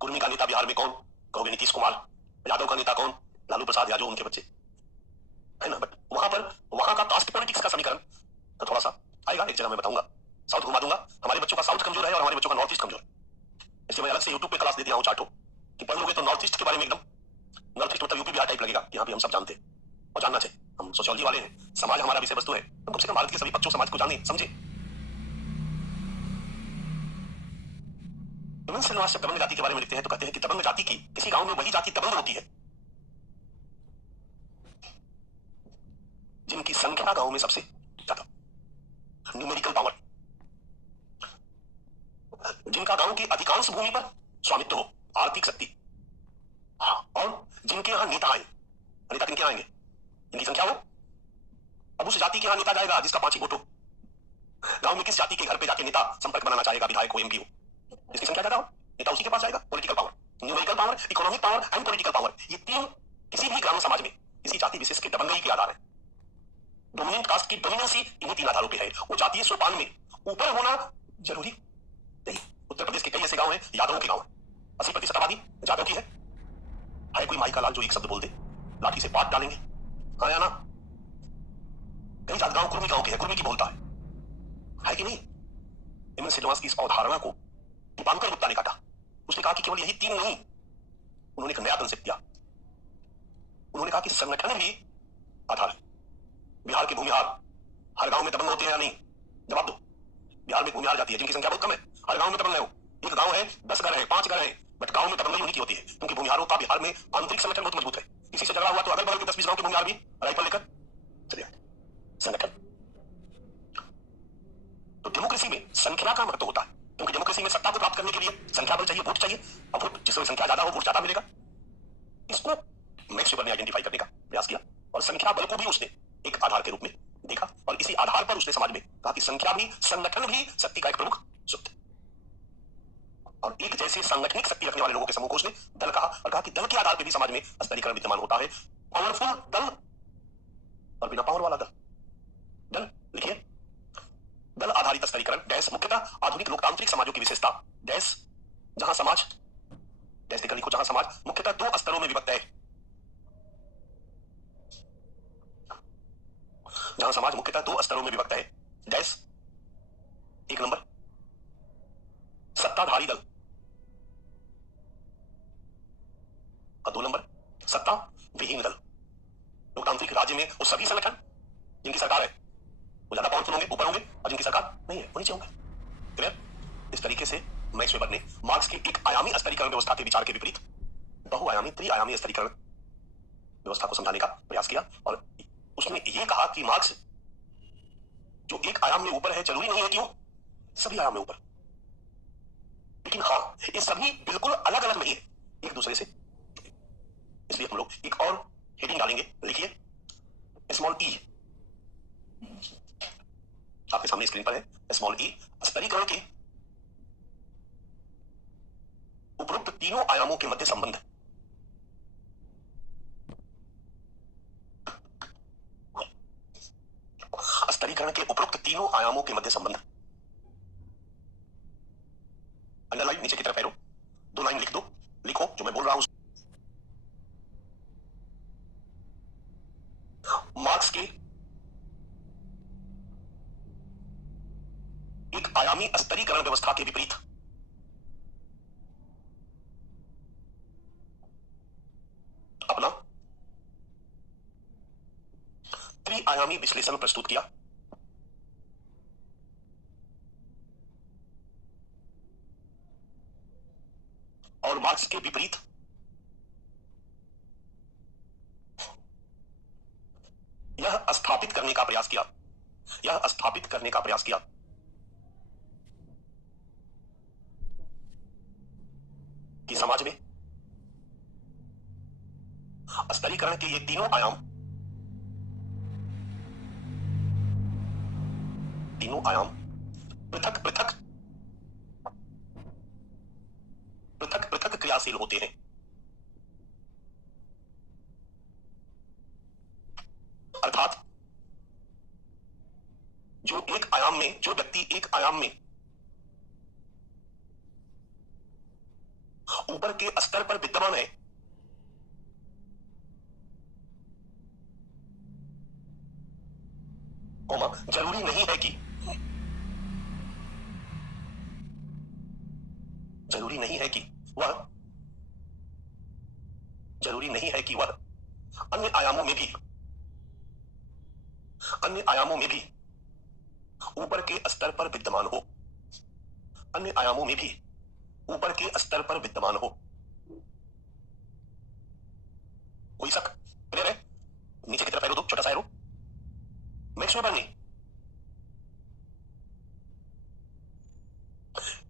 कुर्मी का नेता बिहार में कौन, कहोगे नीतीश कुमार। यादव का नेता कौन, लालू प्रसाद यादव, उनके बच्चे, है ना। बट वहां पर, वहां का कास्ट पॉलिटिक्स का समीकरण तो थोड़ा सा आएगा, एक जगह मैं बताऊंगा, साउथ घुमा दूंगा। हमारे बच्चों का साउथ कमजोर है और हमारे बच्चों का नॉर्थ ईस्ट कमजोर है, इसलिए मैं अलग से यूट्यूब पे क्लास दे दिया हूं चार्टो, कि पढ़ लोगे तो नॉर्थ ईस्ट के बारे में एकदम, नॉर्थ ईस्ट मतलब यूपी बिहार टाइप लगेगा, यहाँ भी हम सब जानते हैं और जानना चाहिए। हम सोशियोलॉजी वाले हैं, समाज हमारा विषय वस्तु है, तो कम से कम भारत के सभी पक्षों समाज को जाने समझे। श्रीनिवास जब दबंग जाति के बारे में लिखते हैं तो कहते हैं कि दबंग जाति की किसी गांव में वही जाति दबंग होती है जिनकी संख्या गांव में सबसे ज्यादा, न्यूमेरिकल पावर, जिनका गांव की अधिकांश भूमि पर स्वामित्व हो, आर्थिक शक्ति, और जिनके यहां नेता आए, नेता किनके आएंगे, जिनकी संख्या हो। अब उस जाति के यहां नेता जाएगा जिसका 5 ही वोट हो। गांव में किस जाति के घर पे जाके नेता संपर्क बनाना चाहेगा, विधायक हो, एमपी हो, जिसकी संख्या ज्यादा हो, नेता उसी के पास जाएगा। Political power, numerical power, economic power and political power, ये तीन किसी भी ग्रामीण समाज में किसी जाति विशेष के दबंगई के आधार है। डोमिनेंट कास्ट की डोमिनेंसी इन्हीं 3 आधारों पे है। वो जातीय सोपान में ऊपर होना जरूरी नहीं। उत्तर प्रदेश के कई ऐसे गांव हैं, यादवों के गांव है, 80% आबादी यादव की है कोई माई का लाल जो एक शब्द बोल दे लाठी से बात डालेंगे, हाँ या ना। कई जात गांव कुर्मी गांव के है, कुर्मी की बोलता है कि नहीं। एम एन श्रीनिवास की इस अवधारणा को दीपांकर गुप्ता ने काटा। उसने कहा कि केवल यही 3 नहीं, उन्होंने एक नया कंसेप्ट दिया। उन्होंने कहा कि संगठन भी आधार है। बिहार के भूमिहार हर गांव में दबंग होते हैं या नहीं, जवाब दो। बिहार में भूमिहार जाती है जिनकी संख्या बहुत कम है, हर गांव में दबंग है। एक गांव है, 10 घर है, 5 घर है, बट गांव में दबंगई उन्हीं की होती है, क्योंकि भूमिहारों का बिहार में आंतरिक संगठन बहुत मजबूत है। किसी से झगड़ा हुआ तो अगल बगल के 10-20 गांव के भूमिहार भी राइफल लेकर चले आए। संगठन तो डेमोक्रेसी में संख्या का महत्व होता है, क्योंकि डेमोक्रेसी में सत्ता को प्राप्त करने के लिए संख्या बल चाहिए, वोट चाहिए। अब वोट जिसमें संख्या ज्यादा हो वोट ज्यादा मिलेगा। इसको मैक्स वेबर ने आइडेंटिफाई करने का प्रयास किया और संख्या बल को भी उसने एक आधार के रूप में देखा, और इसी आधार पर उसने समाज में कहा कि संख्या भी, संगठन भी शक्ति का एक प्रमुख सूत्र है। और एक जैसे सांगठनिक शक्ति रखने वाले लोगों के समूह को उसने दल कहा, और कहा कि दल के आधार पर भी समाज में स्तरीकरण विद्यमान होता है। पावरफुल दल और बिना पावर वाला दल। दल लिखिए, दल आधारित स्तरीकरण डैश मुख्यतः आधुनिक लोकतांत्रिक समाजों की विशेषता डैश, जहां समाज डैश देकर लिखो, जहां समाज मुख्यतः 2 स्तरों में विभक्त है, जहां समाज मुख्यतः 2 स्तरों में विभक्त है डैश। 1 नंबर सत्ताधारी दल और 2 नंबर सत्ता विहीन दल। लोकतांत्रिक राज्य में वो सभी संगठन जिनकी सरकार है वो ज्यादा पावरफुल होंगे, ऊपर होंगे, और जिनकी सरकार नहीं है वो नीचे होंगे। क्लियर। इस तरीके से मैक्स वेबर ने मार्क्स की एक आयामी स्तरीकरण व्यवस्था के विचार के विपरीत बहुआयामी त्रिआयामी स्तरीकरण व्यवस्था को समझाने का प्रयास किया, और उसने ये कहा कि मार्क्स जो एक आयाम में ऊपर है जरूरी नहीं है कि वो सभी आयाम में ऊपर, लेकिन हाँ ये सभी बिल्कुल अलग अलग नहीं है एक दूसरे से। इसलिए हम लोग एक और हेडिंग डालेंगे, लिखिए स्मॉल ई, आपके सामने स्क्रीन पर है स्मॉल ई। स्तरीकरण के उपरोक्त तीनों आयामों के मध्य संबंध। स्तरीकरण के उपरोक्त तीनों आयामों के मध्य संबंध। अंडरलाइन नीचे की तरफ एरो, 2 लाइन लिख दो, लिखो जो मैं बोल रहा हूं। मार्क्स के एक आयामी स्तरीकरण व्यवस्था के विपरीत अपना त्रिआयामी विश्लेषण प्रस्तुत किया। और मार्क्स के विपरीत यह स्थापित करने का प्रयास किया यह स्थापित करने का प्रयास किया कि समाज में स्तरीकरण के ये तीनों आयाम पृथक पृथक पृथक पृथक क्रियाशील होते हैं। अर्थात जो व्यक्ति एक आयाम में ऊपर के स्तर पर विद्यमान है, जरूरी नहीं है कि वह अन्य आयामों में भी ऊपर के स्तर पर विद्यमान हो। अन्य आयामों में भी ऊपर के स्तर पर विद्यमान हो। कोई शक? क्लियर है? नीचे की तरफ एरो दो, छोटा सा एरो। मैक्सवेल ने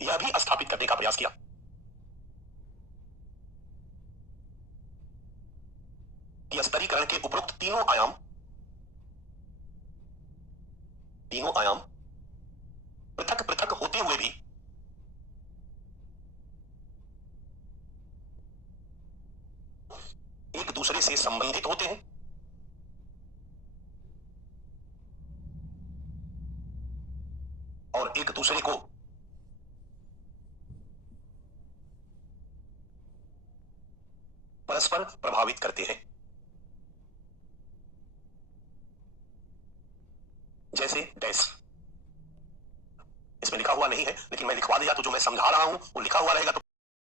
यह भी स्थापित करने का प्रयास किया कि स्तरीकरण के उपरोक्त तीनों आयाम पृथक पृथक होते हुए भी एक दूसरे से संबंधित होते हैं और एक दूसरे को परस्पर प्रभावित करते हैं। जैसे डैश, इसमें लिखा हुआ नहीं है लेकिन मैं लिखवा दिया तो जो मैं समझा रहा हूं वो लिखा हुआ रहेगा तो